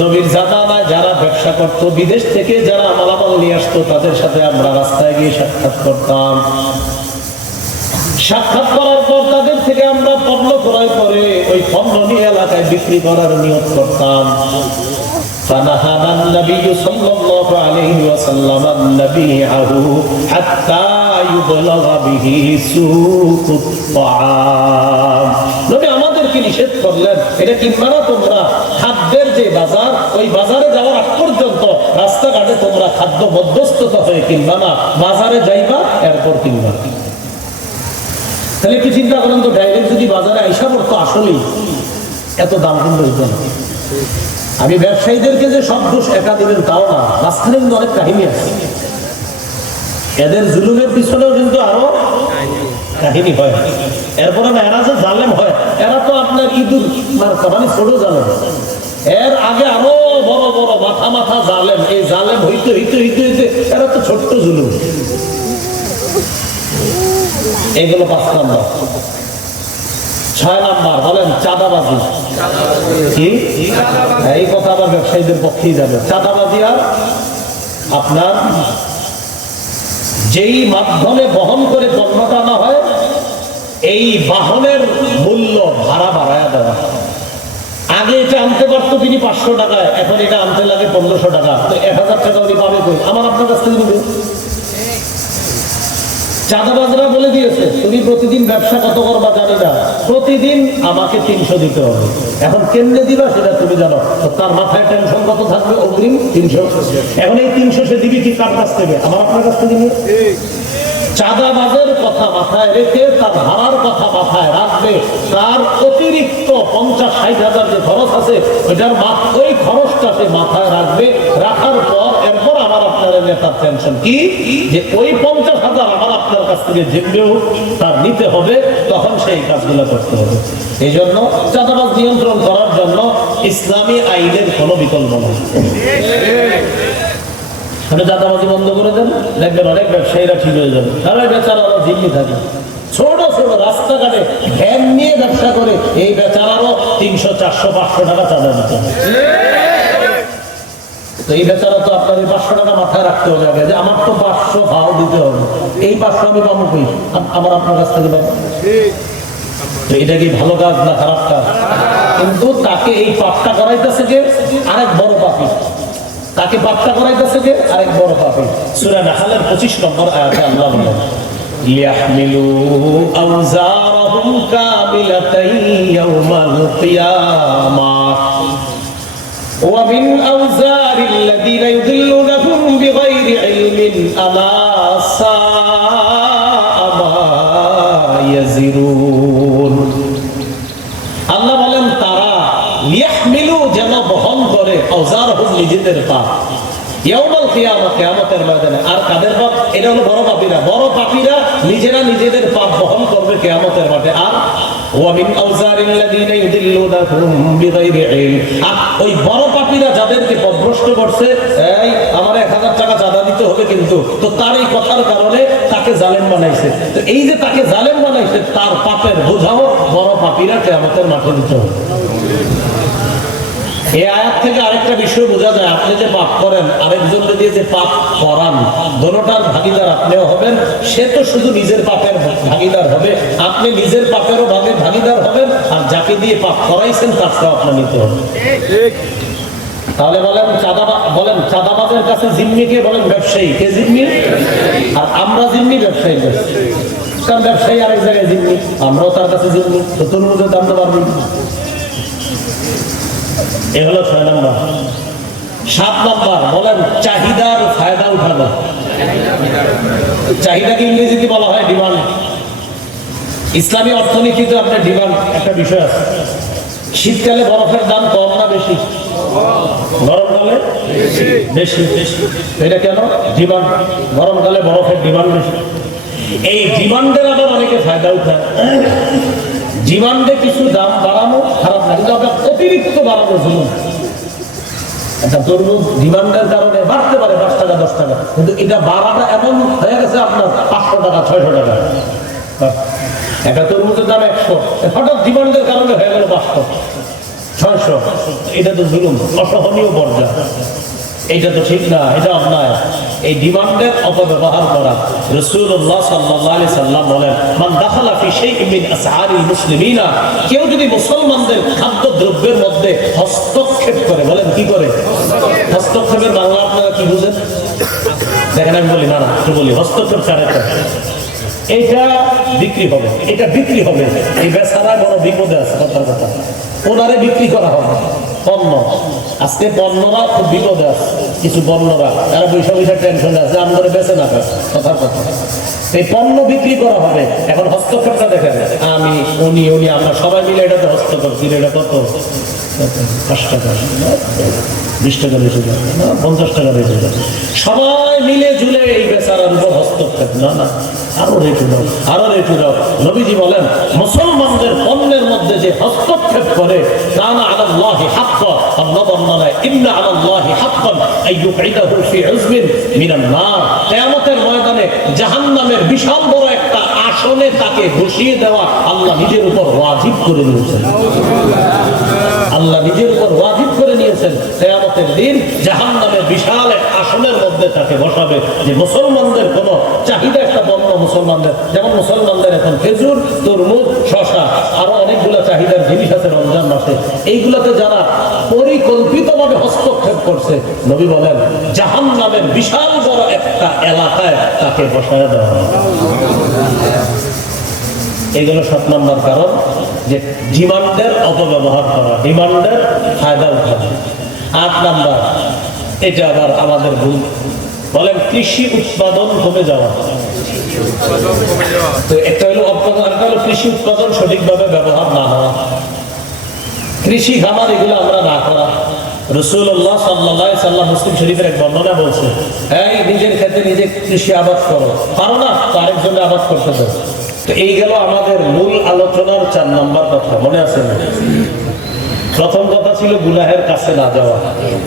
নবীর জামানায় যারা ব্যবসা করত, বিদেশ থেকে যারা মালামাল নিয়ে আসতো, তাদের সাথে আমরা রাস্তায় গিয়ে সাক্ষাৎ করতাম। সাক্ষাৎ করার পর তাদের থেকে আমরা পণ্য ক্রয় করে ওই পণ্য নিয়ে এলাকায় বিক্রি করার নিয়ত করতাম। فنهانا النبي صلى الله عليه وسلم النبيعه حتى يبلغ به سوق الطعام। নবী আমাদেরকে নিষেধ করলেন, এটা কিনবা না তোমরা। খাদ্যের যে বাজার, ওই বাজারে যাওয়ার আগ পর্যন্ত রাস্তাঘাটে তোমরা খাদ্য মধ্যস্থতা হয়ে কিনবা না, বাজারে যাইবা এরপর কিনবা। তাহলে একটু চিন্তা করেন তো, ডাইরেক্ট যদি বাজারে আইসা পড়তো আসলেই এত দাম কিন্তু হইতো না। আমি ব্যবসায়ীদেরকে যে সব দোষ একা দিবেন তাও না, মাঝখানে কিন্তু অনেক কাহিনী আছে। এদের জুলুমের পিছনেও কিন্তু আরো কাহিনী হয়। এরপরে না, এরা যে জালেম হয়, এরা তো আপনার ইঁদুর মানে ছোট জালেম, এর আগে আরো বড় বড় মাথা মাথা জালেম। এই জালেম হইতে হইতে হইতে হইতে এরা তো ছোট্ট জুলুম। এগুলো 5 নাম্বার। 6 নাম্বার বলেন চাঁদাবাজি। কি এই কথা আবার ব্যবসায়ীদের পক্ষেই যাবে। চাঁদাবাজি আর আপনার যেই মাধ্যমে বহন করে পণ্যটা আনা হয় এই বাহনের মূল্য ভাড়া বাড়ায় দেওয়া। আগে এটা আনতে পারতো তিনি 500 টাকায়, এখন এটা আনতে লাগে 1500 টাকা। তো 1000 টাকা উনি পাবে কই? আমার আপনার কাছ থেকে নিবে। চাঁদাবাজরা বলে দিয়েছে তুমি প্রতিদিন ব্যবসা কত করবা জানি না, প্রতিদিন আমাকে 300 দিতে হবে। এখন কেমনে দিবা সেটা তুমি জানো। তো তার মাথায় টেনশন কত থাকবে? অগ্রিম 300। এখন এই 300 সে দিবি কি কার কাছ থেকে? আমার আপনার কাছ থেকে নিবে। চাঁদাবাজের কথা মাথায় রেখে তার ভাড়ার কথা মাথায় রাখবে, তার অতিরিক্ত 50-60 হাজার যে খরচ আছে ওইটার ওই খরচটা সে মাথায় রাখবে। রাখার পর এরপর আমার আপনার নেতার টেনশন কি যে ওই 50,000 আমার আপনার কাছ থেকে যেগুলো তার নিতে হবে, তখন সেই কাজগুলো করতে হবে। এই জন্য চাঁদাবাজ নিয়ন্ত্রণ করার জন্য ইসলামী আইনের কোনো বিকল্প নেই। চাঁদাবাজি বন্ধ করে দেন, দেখবেন অনেক ব্যবসায়ীরা ঠিক হয়ে যাবে। তারা বেচারারও জিম্মি থাকে, ছোট ছোট রাস্তাঘাটে ভ্যান নিয়ে ব্যবসা করে এই বেচারারও 300, 400, 500 টাকা চাঁদা দিতে হবে। তো এই বেচারা তো আপনার 500 টাকা মাথায় রাখতে হবে আগে যে আমার তো 500 ভাও দিতে হবে। এই 500 আমি পাবো কই? আমার আপনার কাছ থেকে পাবো। তো এটা কি ভালো কাজ না খারাপ কাজ? কিন্তু তাকে এই পাপটা করাইতেছে যে আরেক বড় পাপী, তাকে পাপটা করাইতেছে যে আরেক বড় পাপী। সূরা নাহলের 25 নম্বর আয়াতে আল্লাহ বলেন লিয়াহমিলু আওজারহুম কামিলাতান ইয়াওমাল কিয়ামাহ ওয়া মিন আওজারিল্লাযীনা ইউদিল্লুনাহুম বিগাইরি ইলমিন আলা সাআ মা ইয়াজিরুন। আল্লাহ বলেন তারা লিয়াহমিলু যেন বহন করে আওজারহুম নিজেদের পাপ ইয়াউমাল কিয়ামah কিয়ামতের ময়দানে। আর কাদের পাপ? এটা হলো বড় পাপীরা। বড় পাপীরা নিজেরা নিজেদের পাপ বহন করবে কিয়ামতের মাঠে। আর ওয়া মিন আওজারিল্লাযীনা ইউদিল্লুনাহুম বিগাইরি ইলম, আর ওই বড় পাপীরা যাদেরকে পথভ্রষ্ট করছে, এই আমার 1000 টাকা চাঁদা দিতে হবে কিন্তু, তো তার এই কথার কারণে তাকে জালেম বানাইছে। তো এই যে তাকে জালেম বানাইছে তার পাপের বোঝাও বড় পাপীরা কিয়ামতের মাঠে দিতে হবে। এই আয়াত থেকে আরেকটা বিষয় বোঝা যায়, আপনি যে পাপ করেন আরেকজনকে দিয়ে যে পাপ করান, দোনোটার ভাগীদার আপনিও হবেন। সে তো শুধু নিজের পাপের ভাগীদার হবে, আপনি নিজের পাপেরও ভাগীদার হবেন, আর যাকে দিয়ে পাপ করাইছেন তারটাও আপনার নিতে হবে। তাহলে বলেন চাঁদাবাজের কাছে জিম্মি কে? বলেন ব্যবসায়ী। কে জিম্মি? আর আমরা জিম্মি ব্যবসায়ী। কারণ ব্যবসায়ী আরেক জায়গায় জিম্মি, আমরাও তার কাছে জিম্মি। তো তরমুজের দাম তো পারবি। এ হলো 6 নম্বর। 7 নম্বর বলেন চাহিদার ফায়দা উঠানো। চাহিদাকে ইংরেজিতে বলা হয় ডিমান্ড। ইসলামী অর্থনীতিতে আপনার ডিমান্ড একটা বিষয় আছে। শীতকালে বরফের দাম কম না বেশি? গরমকালে বেশি। এটা কেন? ডিমান্ড। গরমকালে বরফের ডিমান্ড বেশি। এই ডিমান্ডের আবার অনেকে ফায়দা উঠায়। ডিমান্ডে কিছু দাম বাড়ানো খারাপ না, কিন্তু আপনার অতিরিক্ত বাড়ানো জুলুম। একটা তরমুজ ডিমান্ডের কারণে বাড়তে পারে 5 টাকা 10 টাকা, কিন্তু এটা বাড়াটা এমন হয়ে গেছে আপনার 500 টাকা 600 টাকা। একটা তরমুজের দাম 100, হঠাৎ ডিমান্ডের কারণে হয়ে গেল 500 600। এটা তো জুলুম, অসহনীয় পর্যায়ে। এটা তো ঠিক না, এটা অন্যায়। এই ডিমান্ডের অপব্যবহার করা। রাসূলুল্লাহ সাল্লাল্লাহু আলাইহি সাল্লাম বলেন মান দাখালা ফি শাইইন মিন আসআরিল মুসলিমিনা, কেউ যদি মুসলমানদের খাদ্যদ্রব্যের মধ্যে হস্তক্ষেপ করে। বলেন কি করে? হস্তক্ষেপের বাংলা আপনারা কি বুঝেন? দেখেন আমি বলি না একটু বলি। হস্তক্ষেপ কারেক্ট, এটা বিক্রি হবে, এটা বিক্রি হবে। এই বেচারা বড় বিপদে আছে। কথার কথা, ওনারে বিক্রি করা হবে পণ্য। আজকে পণ্যরা খুব বিপদে আছে। কিছু পণ্যরা তারা বৈশা টেনশনে আছে, আমরা বেঁচে না পাই। কথার কথা, এই পণ্য বিক্রি করা হবে। এখন হস্তক্ষেপটা দেখেন, আমি উনি আমরা সবাই মিলে এটাতে হস্তক্ষেপ দিলে এটা কত? 5 টাকা 20 টাকা বেশি যাবে না, 50 টাকা বেশি যাবে। সবাই মিলে ঝুলে এই বেচারার উপর হস্তক্ষেপ। না আরো রেটু দাও, আরো রেটু দাও। নবীজি বলেন মুসলমানদের পণ্যের মধ্যে যে হস্তক্ষেপ করে কানা আলাল্লাহি হাক্কান, আল্লাহ বর্ণনায় ইন্না আলাল্লাহি হাক্কান আইয়ুকঈদাহু ফি উযবিন মিনান নার। কিয়ামতের ময়দানে জাহান্নামের বিশাল বড় একটা আসনে তাকে বসিয়ে দেওয়া আল্লাহ নিজের উপর ওয়াজিব করে নিয়েছেন। আল্লাহ নিজের উপর ওয়াজিব করে নিয়েছেন কিয়ামতের দিন জাহান্নামের বিশাল এক আসনের মধ্যে তাকে বসাবে। যে মুসলমানদের কোনো চাহিদা, একটা পণ্য মুসলমানদের, যেমন মুসলমানদের এখন খেজুর, তরমুজ, শশা, আরো অনেকগুলো চাহিদার জিনিস আছে রমজান মাসে, এইগুলোতে যারা পরিকল্পিতভাবে হস্তক্ষেপ করছে, নবী বলেন জাহান্নামের বিশাল বড় একটা এলাকায় তাকে বসায় দেওয়া হবে। এগুলো 7 নম্বর কারণ, যে ডিমান্ডের অপব্যবহার করা, ডিমান্ডের ফায়দা উঠানো। 8 নম্বর, এটা আবার আমাদের ভুল, বলেন কৃষি উৎপাদন কমে যাওয়া। তো একটা হলো কৃষি উৎপাদন সঠিকভাবে ব্যবহার না হওয়া, কৃষি খামার এগুলো আমরা না করা। রাসূলুল্লাহ সাল্লাল্লাহু আলাইহি ওয়াসাল্লাম মুসলিম শরীফের এক বর্ণনা বলছে, এই নিজের ক্ষেতে নিজে কৃষি আবাদ করো, পারো না তো আরেকজনের আবাদ করতে দাও। তো এই গেল আমাদের মূল আলোচনার 4 নম্বর কথা, মনে আছে না? প্রথম কথা ছিল গুনাহের কাছে না যাওয়া,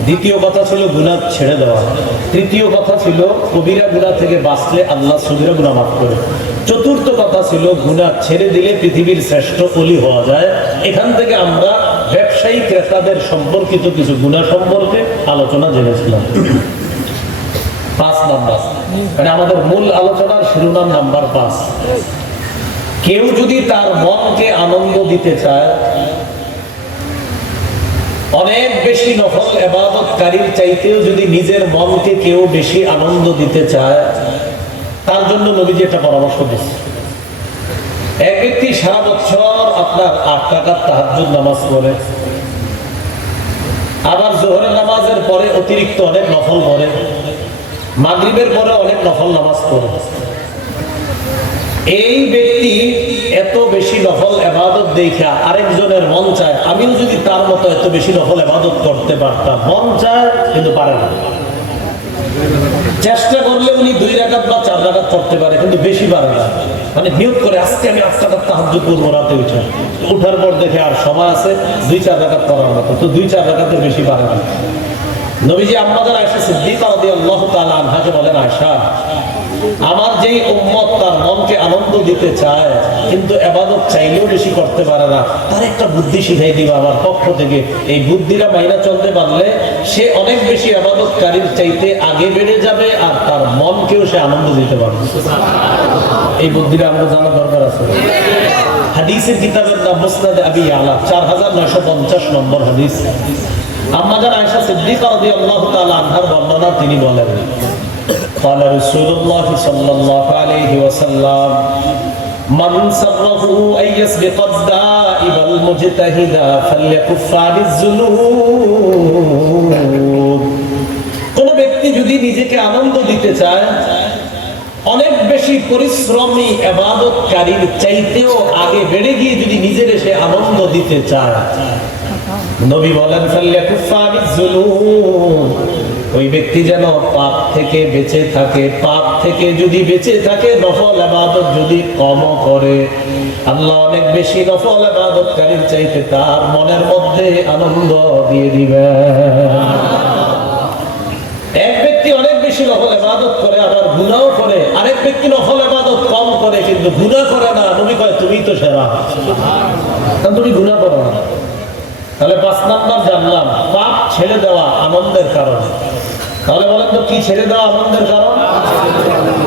দ্বিতীয় কথা ছিল গুনাহ ছেড়ে দেওয়া, তৃতীয় কথা ছিল কবিরা গুনাহ থেকে বাঁচলে আল্লাহ সগীরা গুনাহ মাফ করে, চতুর্থ কথা ছিল গুনাহ ছেড়ে দিলে পৃথিবীর শ্রেষ্ঠ ওলি হওয়া যায়। এখান থেকে আমরা ব্যবসায়ী ক্রেতাদের সম্পর্কিত কিছু গুনাহ সম্পর্কে আলোচনা জেনেছিলাম। 5 নম্বর, মানে আমাদের মূল আলোচনার শিরোনাম নাম্বার 5। কেউ যদি তার মনকে আনন্দ দিতে চায়, অনেক বেশি নফল ইবাদতকারীর চাইতেও যদি নিজের মনকে কেউ বেশি আনন্দ দিতে চায়, তার জন্য নবীজি একটা পরামর্শ দিচ্ছে। এক ব্যক্তি সারা বছর আপনার 8 রাকাত তাহাজ্জুদ নামাজ পড়ে, আবার জোহরের নামাজের পরে অতিরিক্ত অনেক নফল পড়ে, মাগরিবের পরে অনেক নফল নামাজ পড়ে। এই ব্যক্তি এত বেশি নফল ইবাদত দেখা আরেকজনের মন চায় আমিও যদি তার মতো এত বেশি নফল ইবাদত করতে পারতাম, মন চায় কিন্তু পারে না। চেষ্টা করলে উনি 2 রাকাত বা 4 রাকাত করতে পারে, কিন্তু বেশি পারে না। মানে নিয়ত করে আজকে আমি 8 রাকাত তাহাজ্জুদ করব, রাতে উঠার পর দেখে আর সময় আছে 2-4 রাকাত করার মতো, তো 2-4 রাকাতের বেশি পারে না। নবীজি আম্মাজান আয়েশা সিদ্দিকা রাদিয়াল্লাহু তাআলা আনহাকে বলেন, আয়েশা, আমার যেই উম্মত তার মনকে আনন্দ দিতে চায় কিন্তু ইবাদত চাইলেও বেশি করতে পারে না, তার একটা বুদ্ধি শিখাই দিবা আমার পক্ষ থেকে। এই বুদ্ধিটা মাইনা চলতে পারলে সে অনেক বেশি ইবাদতকারীর চাইতে আগে বেড়ে যাবে, আর তার মনকেও সে আনন্দ দিতে পারবে। এই বুদ্ধিটা আমরা জানা দরকার আছে। হাদিসের কিতাবের নাম মুসনাদ আবি আলা, 4950 নম্বর হাদিস। আম্মাজান আয়েশা সিদ্দিকা রাদিয়াল্লাহু তাআলা আনহার বর্ণনা, তিনি বলেন, قال رسول الله صلى الله عليه وسلم من سره أن يسبق الدائب المجتهد فليكف عن الذنوب। কোন ব্যক্তি যদি নিজেকে আনন্দ দিতে চায়, অনেক বেশি পরিশ্রমী ইবাদতকারীর চাইতেও আগে বেড়ে গিয়ে যদি নিজের সে আনন্দ দিতে চায়, নবী বলেন ফালইয়াকুফ আনিজ যুনুব, ওই ব্যক্তি যেন পাপ থেকে বেঁচে থাকে। পাপ থেকে যদি বেঁচে থাকে, নফল ইবাদত যদি কম করে, আল্লাহ অনেক বেশি নফল ইবাদতকারীর চাইতে তার মনের মধ্যে আনন্দ দিয়ে দিবেন। এক ব্যক্তি অনেক বেশি নফল ইবাদত করে আবার গুনাহ করে, আরেক ব্যক্তি নফল ইবাদত কম করে কিন্তু গুনাহ করে না। নবী কয় তুমি তো সেরা, কারণ তুমি গুনাহ করো না। তাহলে 5 নাম্বার জানলাম, পাপ ছেড়ে দেওয়া আনন্দের কারণ। তাহলে বলেন তো কি ছেড়ে দেওয়া আনন্দের কারণ?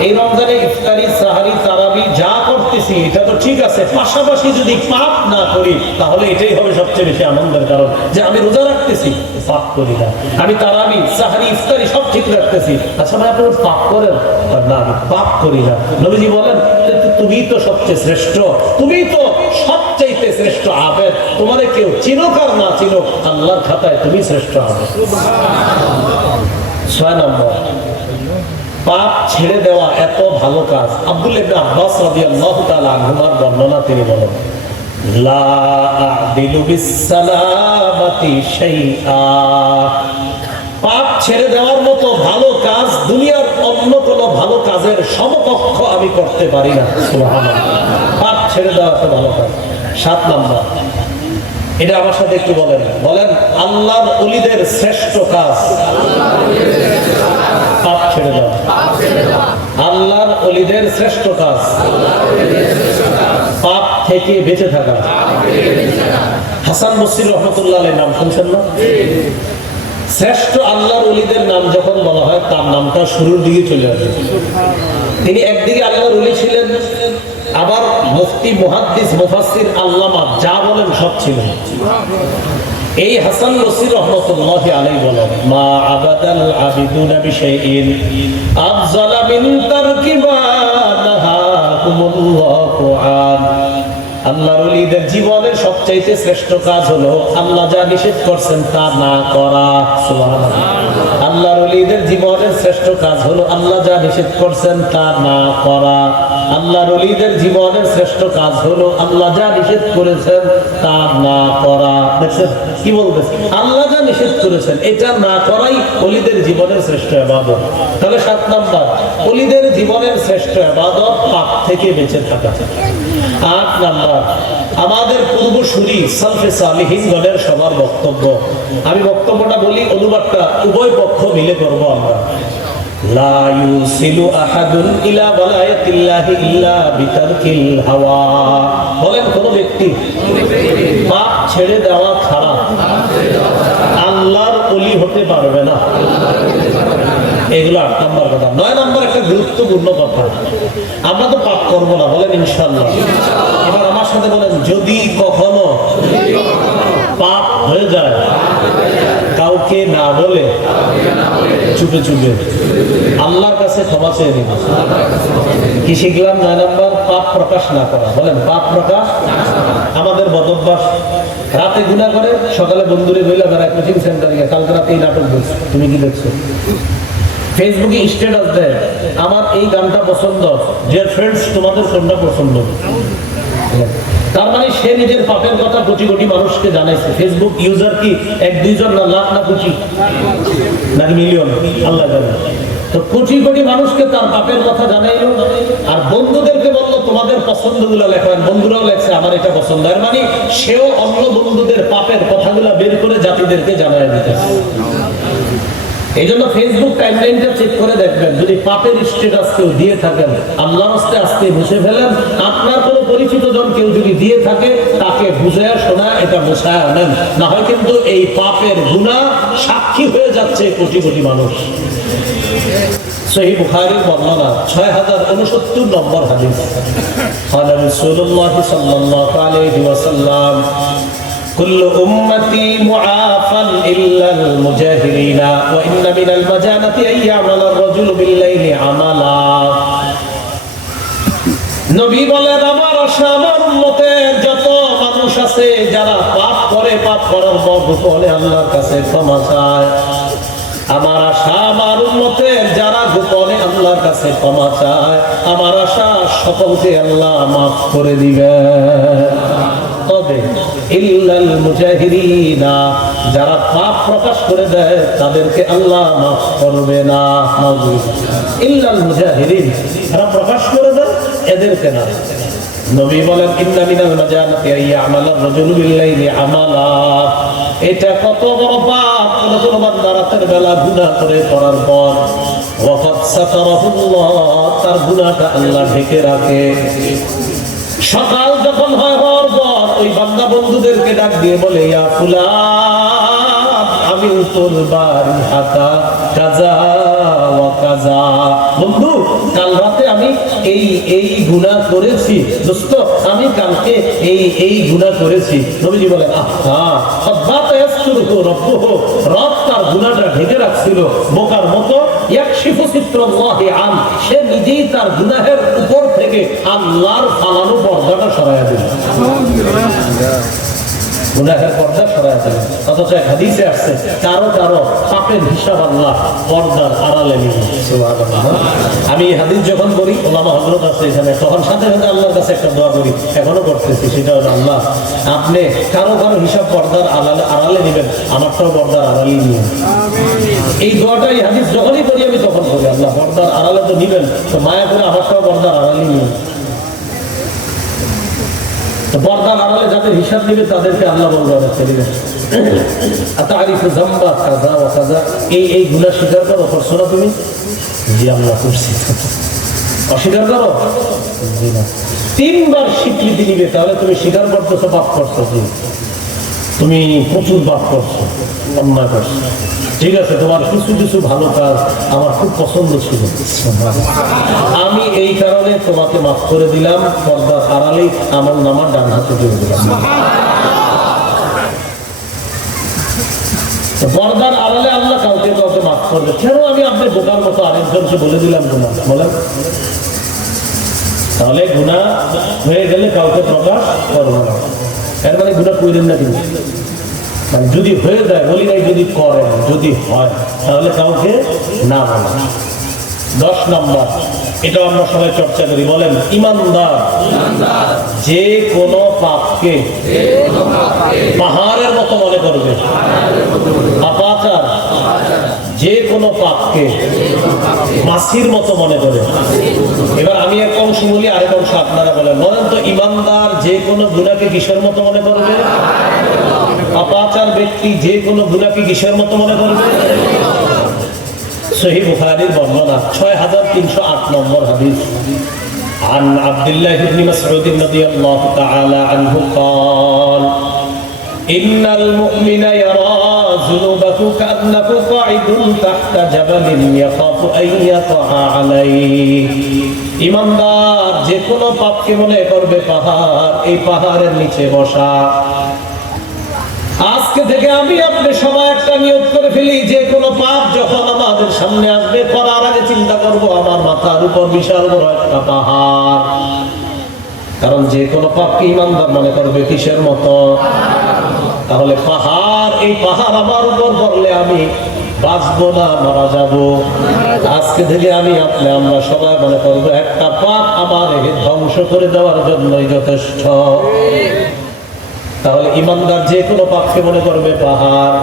এই রমজানে ইফতারি, সাহারি, তারাবি যা করতেছি এটা তো ঠিক আছে, পাশাপাশি যদি পাপ না করি তাহলে এটাই হবে সবচেয়ে বেশি আনন্দের কারণ। যে আমি রোজা রাখতেছি, পাপ করি না, আমি তারাবি, সাহারি, ইফতারি সব ঠিক রাখতেছি, আচ্ছা ভাই আপনি পাপ করেন না? আমি পাপ করি না। নবীজি বলেন তুমি তো সবচেয়ে শ্রেষ্ঠ, তুমি তো সবচাইতে শ্রেষ্ঠ আবেদ, তোমারে কেউ চিনুক আর না চিনুক, আল্লাহর খাতায় তুমি শ্রেষ্ঠ আবেদ। 6 নম্বর, পাপ ছেড়ে দেওয়া এত ভালো কাজ। আব্দুল্লাহ ইবনে আব্বাস রাদিয়াল্লাহু তাআলা আনহুমার বর্ণনা, তিনি বলেন, লা আদিলু বিসসালামাতি শাইআ, পাপ ছেড়ে দেওয়ার মতো ভালো কাজ দুনিয়ার অন্য কোন ভালো কাজের সমকক্ষ আমি করতে পারি না। সুবহানাল্লাহ, পাপ ছেড়ে দেওয়া এত ভালো কাজ। 7 নম্বর, এটা আমার সাথে একটু বলেন, আল্লাহর ওলিদের শ্রেষ্ঠ কাজ পাপ ছেড়ে দাও। আল্লাহর ওলিদের শ্রেষ্ঠ কাজ পাপ থেকে বেঁচে থাকা। হাসান বসরি রহমতুল্লাহ আলাইহির নাম শুনছেন না? শ্রেষ্ঠ আল্লাহর ওলিদের নাম যখন বলা হয় তার নামটা শুরুর দিকে চলে আসে। তিনি একদিকে আল্লাহর ওলি ছিলেন, আবার মুফতি, মুহাদ্দিস, মুফাসসির, আল্লামা যা বলেন সব ছিলেন। এই হাসান বসরি রহমাতুল্লাহি আলাইহি বলেন, মা আবাদাল আবিদুনা বিশাইইন আফযালা মিন তারকি মা নাহাকুমুল্লাহু আন। আল্লাহর ওলিদের জীবনের সবচাইতে শ্রেষ্ঠ কাজ হলো আল্লাহ যা নিষেধ করছেন তা না করা। সুবহানাল্লাহ। আল্লাহর ওলিদের জীবনের শ্রেষ্ঠ কাজ হলো আল্লাহ যা নিষেধ করছেন তা না করা। আল্লাহর ওলিদের জীবনের শ্রেষ্ঠ কাজ হলো আল্লাহ যা নিষেধ করেছেন তা না করা। দেখছেন কি বলতেছে? আল্লাহ যা নিষেধ করেছেন এটা না করাই ওলিদের জীবনের শ্রেষ্ঠ ইবাদত। তাহলে 7 নাম্বার, ওলিদের জীবনের শ্রেষ্ঠ ইবাদত পাপ থেকে বেঁচে থাকা। 8 নাম্বার, আমাদের পূর্বসূরি সালফে সালিহিনগণের সবার বক্তব্য। আমি বক্তব্যটা বলি, অনুবাদটা উভয় পক্ষ মিলে করব আমরা। লা ইউসিলু আহাদুন ইলা ওয়ালায়াতিল্লাহি ইল্লা বিতারকিল হাওয়া। বলেন কোন ব্যক্তি পাপ ছেড়ে দেওয়া ছাড়া আল্লাহর ওলি হতে পারবে না। এগুলো 8 নাম্বার কথা। 9 নাম্বার একটা গুরুত্বপূর্ণ কথা, আমরা তো পাপ করব না, বলেন ইনশাআল্লাহ। এবার আমার সাথে বলেন, যদি কখনো পাপ হয়ে যায় কাউকে না বলে চুপে চুপে আল্লাহর কাছে ক্ষমা চেয়ে নিন। কি শিখলাম? 9 নাম্বার, পাপ প্রকাশ না করা। বলেন পাপ প্রকাশ। আমাদের বদভ্যাস, রাতে গুনাহ করে সকালে বন্ধুরে বইলা বেড়ায় কোচিং সেন্টারে, কালকে রাতে এই নাটক দেখছো, তুমি কি দেখছো? ফেসবুকে স্ট্যাটাস দেয়, আমার এই গানটা পছন্দ, ডিয়ার ফ্রেন্ডস তোমাদের কোনটা পছন্দ? তার মানে সে নিজের পাপের কথা কোটি কোটি মানুষকে জানাইছে। ফেসবুক ইউজার কি 1-2 জন না, লাখ না কোটি নাকি মিলিয়ন, আল্লাহ জানে। তো কোটি কোটি মানুষকে তার পাপের কথা জানাইলো, আর বন্ধুদেরকে বললো তোমাদের পছন্দগুলো লেখেন। বন্ধুরাও লেখছে আমার এটা পছন্দ। এর মানে সেও অন্য বন্ধুদের পাপের কথাগুলো বের করে জাতিদেরকে জানাই দিতেছে। এই জন্য ফেসবুক টাইমলাইনটা চেক করে দেখবেন, যদি পাপের স্ট্যাটাস কেউ দিয়ে থাকেন, আল্লাহর রাস্তায় আস্তে বুঝে ফেলেন। আপনার কোনো পরিচিত জন কেউ যদি দিয়ে থাকে, তাকে বুঝায়া শোনা, এটা বুঝায়া নেন, না হয় কিন্তু এই পাপের গুনাহ সাক্ষী হয়ে যাচ্ছে কোটি কোটি মানুষ। সহিহ বুখারীর বর্ণনা 6069 নম্বর হাদিস। قال رسول الله صلى الله عليه وسلم كل أمتي معافى إلا المجاهرين وإن من المجانة أن يعمل الرجل بالليل عملا। নবী বলেন, আমার আশা আমার উম্মতের যত মানুষ আছে যারা পাপ করে, পাপ করার পর গোপনে আল্লাহর কাছে ক্ষমা চায়। আমার আশা আমার উম্মতের যারা গোপনে আল্লাহর কাছে ক্ষমা চায়, আমার আশা সকলকে আল্লাহ মাফ করে দিবেন। তবে ইল্লাল মুজাহিরিনা, যারা পাপ প্রকাশ করে দেয় তাদেরকে আল্লাহ মাফ করবে না। ইল্লাল মুজাহিরিন, যারা প্রকাশ করে দেয় এদেরকে না। নবী বলেন, ইন্না মিনাল মাজানাতি আইয়ামালার রাজুলু বিল্লাইলি আমালা। এটা কত বড় পাপ! কোন বান্দা রাতের বেলা গুনাহ করে করার পর ওয়াকাদ সাতারাহুল্লাহ, তার গুনাহটা আল্লাহ ঢেকে রাখে। সকাল যখন হওয়ার পর ওই বান্দা বন্ধুদেরকে ডাক দিয়ে বলে, ইয়া ফুলান আমি তোর বাড়ি হাতা কাজা ওয়া কাজা। বন্ধু, কাল রাতে আমি এই গুনাহ করেছি। দোস্ত, আমি কালকে এই গুনাহ করেছি। নবীজি বলেন, আহা সাব্বাতা ইয়াসতুরু রাব্বুহু, রব তার গুনাহটা ঢেকে রাখছিল বোকার মতো। ইয়াকশিফু সিত্রাল্লাহি আন, সে নিজেই তার গুনাহের উপর থেকে আল্লাহর ফালানো পর্দাটা সরাইয়া দিল। গুনাহের পর্দা সরাইয়া দিল। অথচ এক হাদিসে আসছে, কারো কারো পাপের হিসাব আল্লাহ পর্দার আড়ালে নিয়ে। সুবহানাল্লাহ। আমি এই হাদিস যখন করি, ওলামা হযরত আছে এখানে, তখন সাথে সাথে আল্লাহর কাছে একটা দোয়া করি, এখনো করতেছি। সেটা হলো, আল্লাহ আপনি কারো কারো হিসাব পর্দার আড়ালে নেবেন, আমারটাও পর্দার আড়ালে নিবেন। এই দোয়াটা, এই হাদিস যখনই করি আমি তখন করি, আল্লাহ পর্দার আড়ালে তো নিবেন, তো মায়া করে আমারটাও পর্দার আড়ালে নিবেন। পর্দার আড়ালে যাদের হিসাব নিবে তাদেরকে আল্লাহ বলবে ছেড়ে দিবেন। আতারিফু যামবা কাযা ওয়া কাযা, এই গুনাহ স্বীকার করো, করছো না তুমি? জি আল্লাহ করছি। অস্বীকার করো? জি না। 3 বার স্বীকৃতি নিবে, তাহলে তুমি স্বীকার করতেছো পাপ করছো। জি, তুমি প্রচুর পাপ করছো, অন্যায় করছো। ঠিক আছে, তোমার কিছু কিছু ভালো কাজ আমার খুব পছন্দ ছিল, আমি এই কারণে তোমাকে মাফ করে দিলাম, পর্দার আড়ালেই আমল নামার ডান হাতে দিয়ে দিলাম। পর্দার আড়ালে আল্লাহ কাউকে কাউকে মাফ করবে, কেন আমি আপনি বোকার মতো আরেকজনকে বলে দিলাম গুনাহ? বলেন। তাহলে গুনাহ হয়ে গেলে কাউকে প্রকাশ করবো না, এর মানে গুনাহ কইলেন না কিন্তু, মানে যদি হয়ে যায় বলি নাই, যদি করেন, যদি হয় তাহলে কাউকে না বলা। 10 নম্বর, এটা আমরা সবাই চর্চা করি, বলেন ইমানদার যে কোনো পাপকে পাহাড়ের মতো মনে করবে, পাপাচার যে কোনো পাপকে মাছির মতো মনে করে। এবার আমি এক অংশ বলি, আরেক অংশ আপনারা বলেন। বলেন তো, ইমানদার যে কোনো গুনাহকে কিসের মতো মনে করবে? পাপাচার ব্যক্তি যে কোনো গুনাহকে কিসের মতো মনে করবে? সহিহ বুখারীর বর্ণনা 6308 নম্বর হাদিস। عن عبد الله بن مسعود رضي الله تعالى عنه قال إن المؤمن يرى ذنوبه كأنه قاعد تحت جبل يخاف أن يقع عليه। ইমানদার যে কোনো পাপকে মনে করবে পাহাড়, এই পাহাড়ের নিচে বসা। আজকে থেকে আমি আপনি সবাই একটা নিয়ত করে ফেলি, যে কোনো পাপ যখন আমাদের সামনে আসবে, করার আগে চিন্তা করব আমার মাথার উপর বিশাল বড় একটা পাহাড়। কারণ যে কোনো পাপকে ইমানদার মনে করবে কিসের মতো? তাহলে পাহাড়, এই পাহাড় আমার উপর পড়লে আমি বাঁচবো না, মারা যাব। আজকে থেকে আমি আপনি আমরা সবাই মনে করবো একটা পাপ আমার ধ্বংস করে দেওয়ার জন্যই যথেষ্ট। তাহলে ইমানদার যে কোনো পাপকে মনে করবে পাহাড়,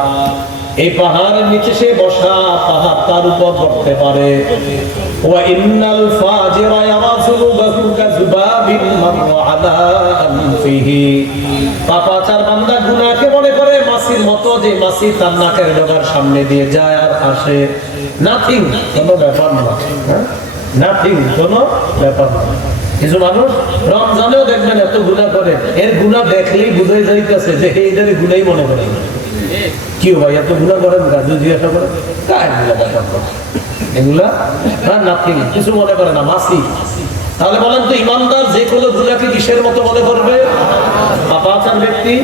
এই পাহাড়ের নিচে সে বসা, পাহাড় তার উপর পড়তে পারে। ওয়া ইন্নাল ফাজিরা ইয়ারা যুনুবাহু কাযুবাবিন মাররা আলা আনফিহি। পাপাচার বান্দা গুনাহকে মনে করে মাছির মতো, যে মাছি তার নাকের ডগার সামনে দিয়ে যায় আর আসে। নাথিং, কোনো ব্যাপার না, নাথিং, কোনো ব্যাপার না। কিছু মানুষ রমজানেও দেখবেন এত গুনাহ করে, এর গুনাহ দেখলেই বুঝাই যাইতেছে যে এইদের গুনাহই মনে করে। কি ভাই এত গুনাহ করেন? গাজু জিজ্ঞাসা করে এগুলা নাথিং, কিছু মনে করে না, মাসি। তাহলে বলেন তো, ইমানদার যে কোনো গুনাহকে কিসের মতো মনে করবে? পাপাচার ব্যক্তি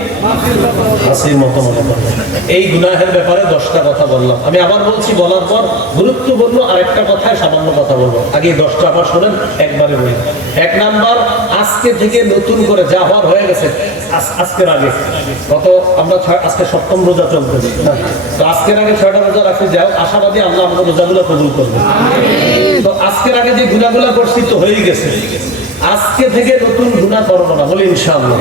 মাছির মতো মনে করবে। এই গুনাহের ব্যাপারে 10টা কথা বললাম। আমি আবার বলছি, বলার পর গুরুত্বপূর্ণ আরেকটা কথায় সামান্য কথা বলবো। আগে 10টা আবার শোনেন, একবারে বলি। 1 নাম্বার, আজকে থেকে নতুন করে যা হওয়ার হয়ে গেছে আজকের আগে, কত আমরা আজকে 7ম রোজা চলতেছে, তো আজকের আগে 6টা রোজা রাখতে যাও, আশাবাদী আল্লাহ আমাদের রোজাগুলো কবুল করবে। তো আজকের আগে যে গুনাহগুলো করছি তো হয়ে গেছে, আজকে থেকে নতুন গুনাহ করবো না, বলি ইনশাআল্লাহ।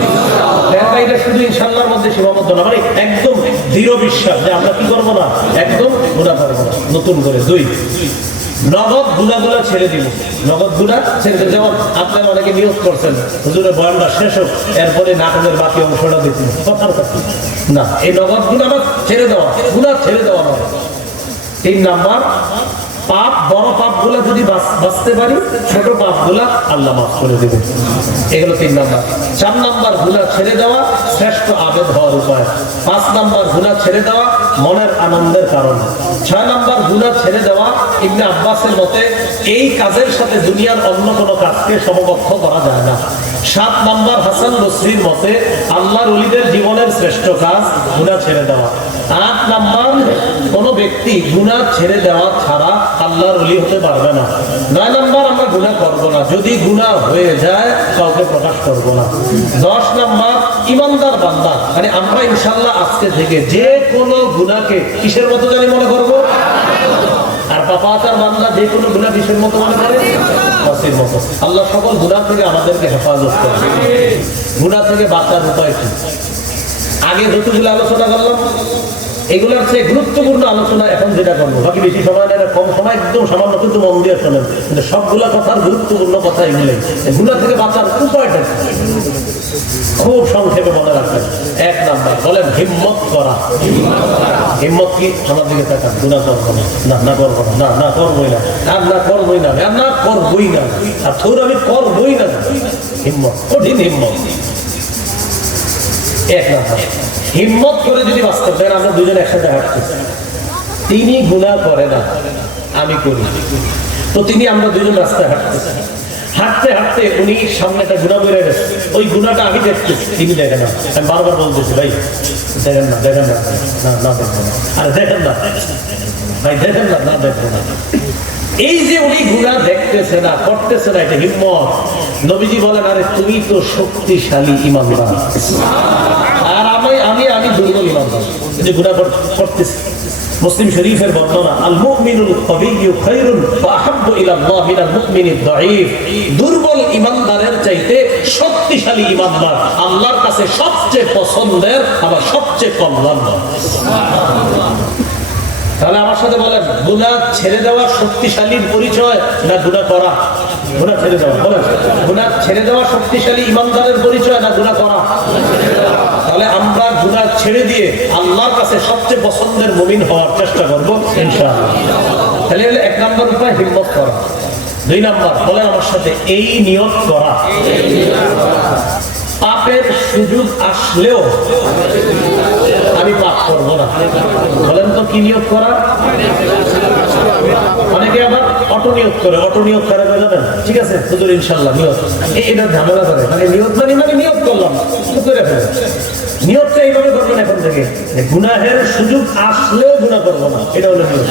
এটা শুধু ইনশাআল্লাহর মধ্যে সীমাবদ্ধ না, মানে একদম দৃঢ় বিশ্বাস যে আমরা কি করবো না, একদম গুনাহ করবো না নতুন করে। 2, নগদ গুনাহগুলো ছেড়ে দিব। নগদ গুনাহ ছেড়ে দিব। যেমন আপনারা অনেকে নিয়োগ করছেন, হুজুরের বয়ানটা শেষ হোক, এরপরে নাটকের বাকি অংশটা দেখুন, কথার কথা না, এই নগদ গুনাহ ছেড়ে দেওয়া, গুনাহ ছেড়ে দেওয়া নয়। 3 নাম্বার, পাপ, বড় পাপ গুলা যদি বাঁচতে পারি, ছোট পাপ গুলা আল্লাহ মাফ করে দেবে। এগুলো 3 নাম্বার। 4 নাম্বার, গুনাহ ছেড়ে দেওয়া শ্রেষ্ঠ আবেদ হওয়ার উপায়। 5 নাম্বার, গুনাহ ছেড়ে দেওয়া মনের আনন্দের কারণ। 6 নাম্বার, গুনাহ ছেড়ে দেওয়া ইবনে আব্বাসের মতে এই কাজের সাথে দুনিয়ার অন্য কোনো কাজকে সমকক্ষ করা যায় না। 7 নাম্বার, হাসান বসরির মতে আল্লাহর ওলিদের জীবনের শ্রেষ্ঠ কাজ গুনাহ ছেড়ে দেওয়া। 8 নাম্বার, কোন ব্যক্তি গুনাহ ছেড়ে দেওয়া ছাড়া আল্লাহর ওলি হতে পারবে না। 9 নাম্বার, আমরা গুনাহ করব না, যদি গুনাহ হয়ে যায় কাউকে প্রকাশ করব না। 10 নাম্বার, ইমানদার বান্দা, মানে আমরা ইনশাআল্লাহ আজকে থেকে যে কোনো গুনাহকে কিসের মতো জানি মনে করব, আর পাপাচার বান্দা যে কোনো গুনাহ কিসের মতো মনে করে? মাছির মতো। আল্লাহ সকল গুনাহ থেকে আমাদেরকে হেফাজত করবে। গুনাহ থেকে বাঁচার উপায় কি? আগে যতগুলো আলোচনা করলাম এগুলোর চেয়ে গুরুত্বপূর্ণ আলোচনা এখন যেটা করবো, বাকি বেশি সময় নেই, কম সময়, একদম সামান্য, কিন্তু মন দিয়ে শোনেন। কিন্তু সবগুলা কথার গুরুত্বপূর্ণ কথা এগুলোই। এগুলা থেকে বাঁচার উপায়টা খুব সংক্ষেপে মনে রাখবেন। 1 নাম্বার বলেন হিম্মত করা। হিম্মত কি? আমার দিকে তাকান। গুনাহ করবো না, না করবো না, না করবোই না, আর না করবোই না, আর না করবোই না, আর থোর আমি করবোই না। হিম্মত, কঠিন হিম্মত। 1 নাম্বার হিম্মত করে যদি বাঁচতে পারেন, আমরা দুজন একসাথে হাঁটতেছি, তিনি গুনাহ করে না, আমি করি, তো তিনি, আমরা দুজন রাস্তায় হাঁটতেছি, হাঁটতে হাঁটতে উনি সামনে একটা গুনাহ বেড়ে গেছে, ওই গুনাহটা আমি দেখতেছি, তিনি দেখেন না। আমি বারবার বলতেছি, ভাই দেখেন না, দেখেন না, না না দেখবেন না, আর দেখেন না ভাই, দেখেন না, না দেখবেন না। এই যে উনি গুনাহ দেখতেছে না, করতেছে না, এটা হিম্মত। নবীজি বলেন, আরে তুমি তো শক্তিশালী ঈমানদার, আর আমি দুর্বল ঈমানদার, যে গুনাহ করতেছি। মুসলিম শরীফের বর্ণনা, আল মুমিনুল কবিয়্যু খায়রুন ওয়া আহাব্বু ইলাল্লাহ মিনাল মুমিনিদ দাঈফ। দুর্বল ঈমানদারের চাইতে শক্তিশালী ঈমানদার আল্লাহর কাছে সবচেয়ে পছন্দের, আবার সবচেয়ে কল্যাণকর। তাহলে আমার সাথে বলেন, গুনাহ ছেড়ে দেওয়া শক্তিশালীর পরিচয় না গুনাহ করা? গুনাহ ছেড়ে দেওয়া। বলেন, গুনাহ ছেড়ে দেওয়া শক্তিশালী ঈমানদারের পরিচয় না গুনাহ করা? তাহলে আমরা গুনাহ ছেড়ে দিয়ে আল্লাহর কাছে সবচেয়ে পছন্দের মুমিন হওয়ার চেষ্টা করব ইনশাআল্লাহ। তাহলে 1 নাম্বার উপায় হিম্মত করা। 2 নাম্বার বলেন আমার সাথে, এই নিয়ত করা, পাপের সুযোগ আসলেও আমি পাপ করবো না। বলেন তো কি নিয়ত করা? অনেকে আবার অটো নিয়ত করে। অটো নিয়ত করে জানেন? ঠিক আছে হুজুর ইনশাআল্লাহ নিয়ত, এটা ঝামেলা করে, মানে নিয়ত মানে নিয়ত করলাম, করে ফেলে। নিয়তটা এইভাবে করবেন এখন থেকে, গুনাহের সুযোগ আসলেও গুনাহ করবো না, এটা হলো নিয়ত।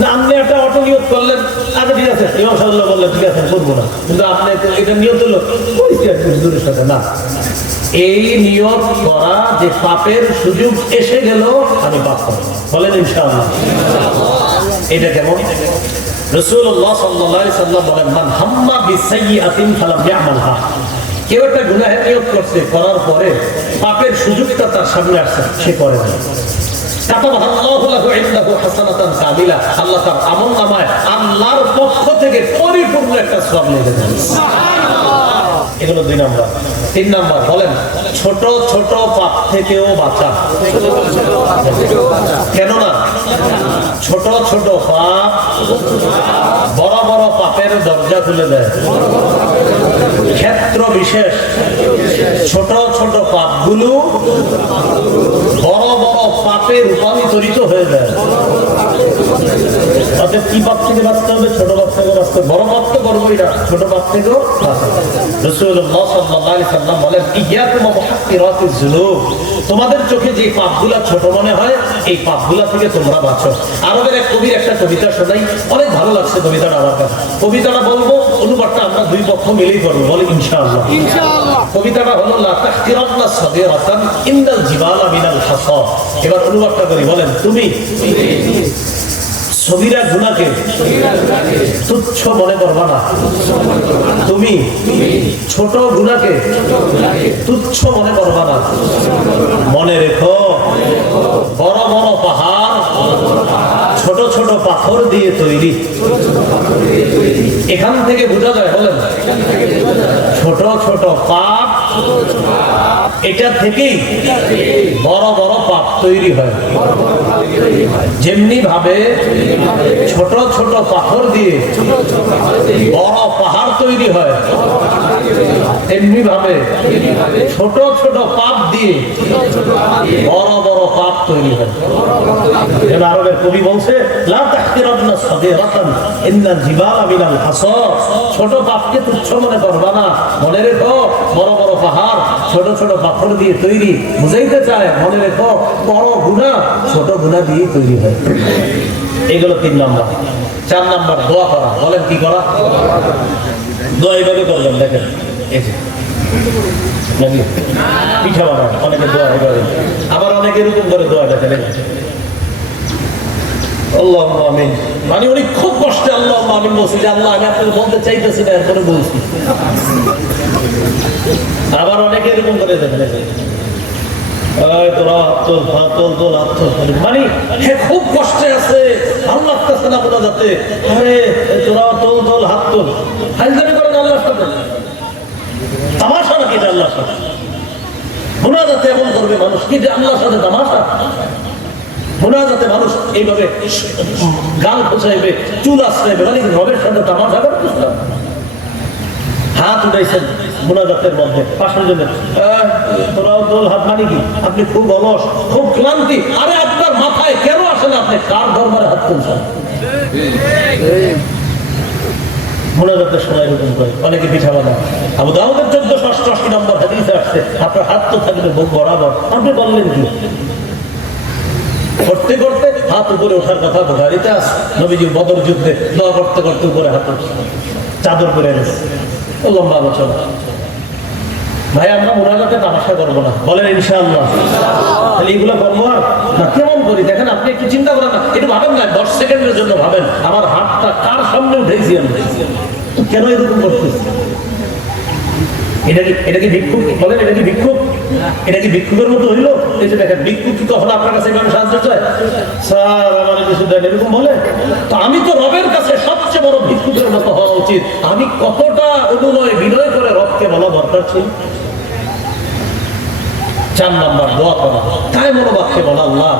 না আপনি একটা অটো নিয়ত করলেন, আচ্ছা ঠিক আছে, ইমাম সাহেব বললেন ঠিক আছে করবো না, কিন্তু আপনি এটা নিয়ত হলো হুজুরের সাথে না। এই নিয়ত করা যে পাপের সুযোগ এসে গেল আমি পাপ করব, বলেন ইনশাআল্লাহ। এটা কেমন? রাসূলুল্লাহ সাল্লাল্লাহু আলাইহি সাল্লাম বলেন, মান হাম্মা বিসাইয়্যাতিন ফালাম ইয়ামালহা। কেউ একটা গুনাহের নিয়ত করছে, করার পরে পাপের সুযোগটা তার সামনে আসছে, সে করে না, কাতাবাল্লাহু লাহু ইনদাহু হাসানাতান কামিলা। আল্লাহ তার আমলনামায় আল্লাহর পক্ষ থেকে পরিপূর্ণ একটা সওয়াব লিখে দেন। সুবহানাল্লাহ। এগুলো 2 নাম্বার। 3 নাম্বার বলেন, ছোট ছোট পাপ থেকেও বাঁচা। কেন না? ছোট ছোট পাপ বড় বড় পাপের দরজা খুলে দেয়। ক্ষেত্র বিশেষ ছোট ছোট পাপগুলো বড় বড় পাপে রূপান্তরিত হয়ে যায়। অর্থাৎ কি পাপ থেকে বাঁচতে হবে? ছোট পাপ থেকে বাঁচতে হবে। বড় পাপ তো করবোই না, ছোট পাপ থেকেও বাঁচতে হবে। রাসূলুল্লাহ সাল্লাল্লাহু আলাইহি সাল্লাম বলেন, ইয়্যাকুম ওয়া মুহাক্কিরাতিজ যুনুব। তোমাদের চোখে যে পাপগুলা ছোট মনে হয়, এই পাপগুলা থেকে তোমরা বাঁচো। আরবের এক কবির একটা কবিতা শোনাই, অনেক ভালো লাগছে কবিতাটা আমার কাছে। কবিতাটা বলবো, অনুবাদটা আমরা 2 পক্ষ মিলেই করবো, বলি ইনশাআল্লাহ। কবিতাটা হলো, লা তাহকিরান্না সাগীরাতান ইন্নাল জিবালা মিনাল হাসা। এবার অনুবাদটা করি, বলেন, তুমি সগীরা গুনাহকে তুচ্ছ মনে করবা না, তুমি ছোট গুনাহকে তুচ্ছ মনে করবা না। মনে রেখো, বড় বড় পাহাড় ছোট ছোট পাথর দিয়ে তৈরি। এখান থেকে বোঝা যায়, বলেন, ছোট ছোট পাপ, এটা থেকেই বড় বড় পাপ তৈরি হয়। যেমনি ভাবে ছোট ছোট পাথর দিয়ে বড় পাহাড় তৈরি হয়, তেমনি ভাবে ছোট ছোট পাপ দিয়ে বড় বড় পাপ তৈরি হয়। আরবের কবি বলছে, লা তাহকিরান্না সাগীরাতান ইন্নাল জিবালা মিনাল হাসা। ছোট পাপকে তুচ্ছ মনে করবা না, মনে রেখো বড় বড় পাহাড় ছোট ছোট পাথর দিয়ে তৈরি। বুঝাইতে চায়, মনে রেখো বড় গুনাহ ছোট গুনাহ দিয়ে তৈরি হয়। এগুলো 3 নাম্বার। 4 নাম্বার দোয়া করা। বলেন কি করা? দোয়া এইভাবে করবেন, দেখেন পিঠা বানান, অনেকে দোয়া এইভাবে, আবার অনেকে এরকম করে দোয়া দেখেন, আল্লাহুম্মা আমিন, মানে উনি খুব কষ্টে আল্লাহুম্মা আমিন বলছে, যে আল্লাহ আমি আপনাকে বলতে চাইতেছি না, এরপরে বলছি। আবার অনেকে এরকম করে দেখেন, তোরা মানে হে খুব কষ্টে আছে, আল্লাহ কাছে না বলা যাতে আরে তোরা তোল হাত তোল, হাইজানি করেন আল্লাহর সাথে, তামাশা নাকি এটা আল্লাহর সাথে? মুনাজাতে এমন করবে মানুষ কি যে আল্লাহর সাথে তামাশা? মুনাজাতে মানুষ এইভাবে গাল খোঁচাইবে, চুল আশ্রাইবে, মানে রবের সাথে তামাশা করতেছে। হাত উঠাইছেন মুনাজাতের মধ্যে, পাশের জন্য তোরাও তোল হাত, মানে কি আপনি খুব অলস, খুব ক্লান্তি। আরে আপনার মাথায় কেন আসে না? আপনি কার দরবারে হাত তুলছেন? মুনাজাতের সময় এরকম করে অনেকে পিঠা বানায়। আবু দাউদের 1488 নম্বর হাদিসে আসছে আপনার হাত তো থাকবে বুক বরাবর। আপনি বললেন কি? করতে করতে হাত উপরে ওঠার কথা বুখারীতে আছে। নবীজি বদর যুদ্ধে দোয়া করতে করতে উপরে হাত চাদর করে এনেছে, লম্বা আলোচনা। ভাই আমরা মুনাজাতে তামাশা করবো না, বলেন ইনশাআল্লাহ। তাহলে এইগুলো করবো আর না, কেমন করি দেখেন? আপনি একটু চিন্তা করেন না, একটু ভাবেন না, 10 সেকেন্ডের জন্য ভাবেন আমার হাতটা কার সামনে উঠেছি আমি, কেন এরকম করতেছি? এটা কি ভিক্ষুক? বলেন এটা কি ভিক্ষুক? এটা কি ভিক্ষুকের মতো হইল? এই যে দেখেন ভিক্ষুক কি কখনো আপনার কাছে এভাবে সাহায্য চায়? স্যার আমার কিছু দেন, এরকম বলে? তো আমি তো রবের কাছে সবচেয়ে বড় ভিক্ষুকের মতো হওয়া উচিত। আমি কতটা অনুনয় বিনয় করে রবকে বলা দরকার ছিল। 4 নাম্বার দোয়া করা, তাই মনোবাক্যে বলা আল্লাহ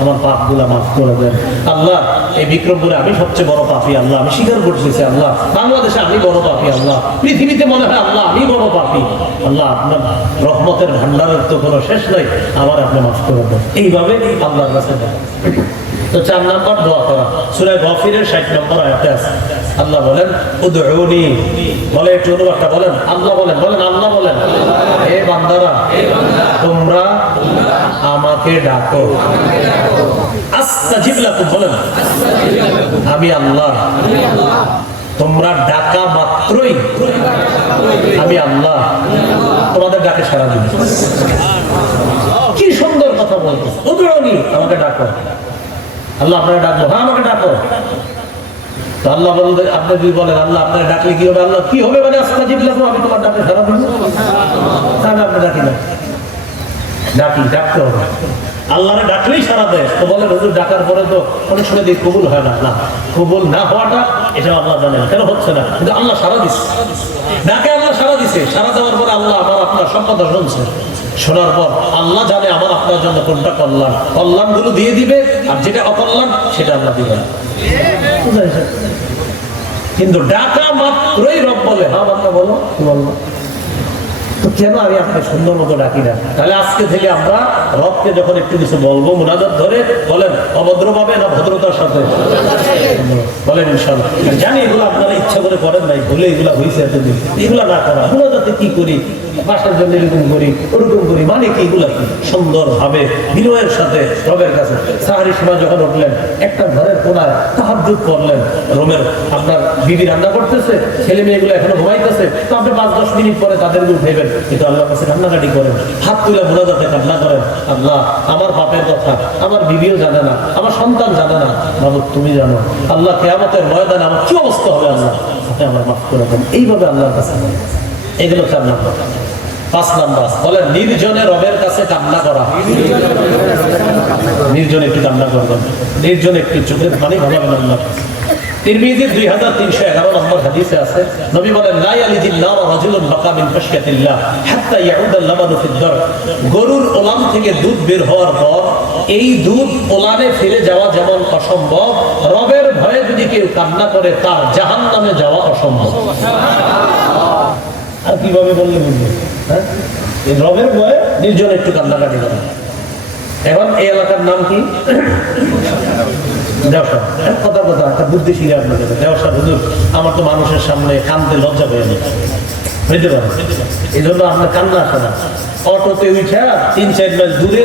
আমার পাপগুলা মাফ করে দেন। আল্লাহ এই বিক্রমপুরে আমি সবচেয়ে বড় পাপী, আল্লাহ আমি স্বীকার করতেছি। আল্লাহ বাংলাদেশে আমি বড় পাপী, আল্লাহ পৃথিবীতে মনে হয় আল্লাহ আমি বড় পাপী। আল্লাহ আপনার রহমতের ভান্ডারের তো কোনো শেষ নাই, আমার আপনি মাফ করে দেন। এইভাবে আল্লাহর কাছে দেন। তো 4 নাম্বার দোয়া করা, সূরা গাফিরের 60 নম্বর আয়াতে আছে। আল্লাহ বলেন উদউনি, বলে একটু অনুবাদটা বলেন। আল্লাহ বলেন, বলেন আল্লাহ বলেন, হে বান্দারা তোমরা আমাকে ডাকো, আস্তাজিব লাকুম, বলেন আমি আল্লাহ তোমরা ডাকা মাত্রই আমি আল্লাহ তোমাদের ডাকে সাড়া দিব। কি সুন্দর কথা বলতেছে, উদউনি আমাকে ডাকো। আল্লাহ আপনাকে ডাকবো, হ্যাঁ আমাকে ডাকো। তো আল্লাহ বলতে আপনি যদি বলেন আল্লাহ আপনাকে ডাকলে কি হবে? আল্লাহ কি হবে মানে আস্তাজিব লাকুম, আমি তোমার ডাকে সাড়া দিব। তাহলে আপনি ডাকি না, ডাকতে হবে। আল্লাহরে ডাকলেই সারা দেয়। তো বলেন হুজুর ডাকার পরে তো অনেক সময় দিয়ে কবুল হয় না। না, কবুল না হওয়াটা এটা আল্লাহ জানেন কেন হচ্ছে না, কিন্তু আল্লাহ সারা দিচ্ছে। ডাকে আল্লাহ সারা দিছে, সারা দেওয়ার পরে আল্লাহ আমার আপনার সব কথা শুনছে। শোনার পর আল্লাহ জানে আমার আপনার জন্য কোনটা কল্যাণ, কল্যাণগুলো দিয়ে দিবে, আর যেটা অকল্যাণ সেটা আল্লাহ দিবে না। কিন্তু ডাকা মাত্রই রব বলে হ্যাঁ বান্দা বলো, কি বলবো? তো কেন আমি আপনাকে সুন্দর মতো ডাকি না? তাহলে আজকে থেকে আমরা রবকে যখন একটু কিছু বলবো মুনাজাত ধরে বলেন অভদ্র ভাবে না ভদ্রতার সাথে বলেন ইনশাআল্লাহ। জানি এগুলো আপনারা ইচ্ছা করে করেন নাই, ভুলে এগুলা হয়েছে এতদিন। এগুলা না করা, মুনাজাতে কি করি, বাসার জন্য এরকম করি ওরকম করি, মানে কি এগুলা কি সুন্দর ভাবে বিনয়ের সাথে রবের কাছে। সাহারির সময় যখন উঠলেন একটা ঘরের কোনায় তাহাজ্জুদ করলেন, রুমের আপনার বিবি রান্না করতেছে, ছেলে মেয়েগুলো এখনো ঘুমাইতেছে, তো আপনি 5-10 মিনিট পরে তাদেরকে উঠাইবেন, কিন্তু আল্লাহর কাছে কান্নাকাটি করেন, হাত তুলে মুনাজাতে কান্না করেন, আল্লাহ আমার বাপের কথা আমার বিবিও জানে না, আমার সন্তান জানে না, বাবু তুমি জানো। আল্লাহ কিয়ামতের ময়দানে আমার কি অবস্থা হবে, আল্লাহ আপনি আমার মাফ করে দেন। এইভাবে আল্লাহর কাছে এগুলো 4 নাম্বার। 5 নাম্বার বলেন নির্জনে রবের কাছে কান্না করা। নির্জনে একটু কান্না করবেন, নির্জনে একটু চোখের পানি ভাবাবেন আল্লাহ। তিরমিজির 2311 নম্বর হাদিসে আছে, নবী বলেন লা ইয়ালিজিল্লাহু রাজুলুন বাকা মিন খাশিয়াতিল্লাহ হাত্তা ইয়াউদাল লাবানু ফিদ-দার। গরুর ওলান থেকে দুধ বের হওয়ার পর এই দুধ ওলানে ফিরে যাওয়া যেমন অসম্ভব, রবের ভয়ে যদি কেউ কান্না করে তার জাহান্নামে যাওয়া অসম্ভব। আর কিভাবে বললে বুঝবে? হ্যাঁ, এই রবের ভয়ে নির্জনে একটু কান্নাকাটি করে। এখন এই এলাকার নাম কি? দেওসা। কথা একটা বুদ্ধি শিখে আপনাকে, দেওসা হুজুর আমার তো মানুষের সামনে কানতে লজ্জা পেয়ে নেই, বুঝতে পারেন? এই জন্য আপনার কান্না আসে না। অটোতে উঠা 3-4 মাইল দূরে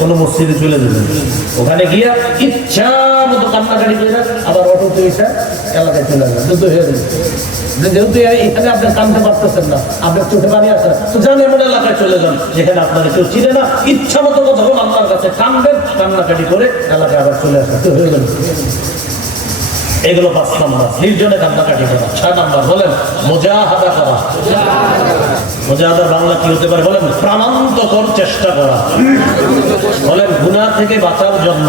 কোনো মসজিদে চলে যাবেন, ওখানে গিয়া ইচ্ছা মতো কান্নাকাটি করে আবার অটোতে উঠা এলাকায় চলে যাবেন, দুটো হয়ে যাবে। যেহেতু এখানে আপনি কানতে পারতেছেন না, আপনার চোখে পানি আসে না, তো যান এমন এলাকায় চলে যান যেখানে আপনার কেউ চিনে না, ইচ্ছা মতো যখন আপনার কাছে কানবেন কান্নাকাটি করে এলাকায় আবার চলে আসেন, তো হয়ে যাবে। এগুলো 5 নাম্বার, নির্জনে কান্নাকাটি করা। 6 নাম্বার বলেন মুজাহাদা করা। মুজাহাদা বাংলা কি হতে পারে বলেন? প্রাণান্তকর চেষ্টা করা। বলেন গুনাহ থেকে বাঁচার জন্য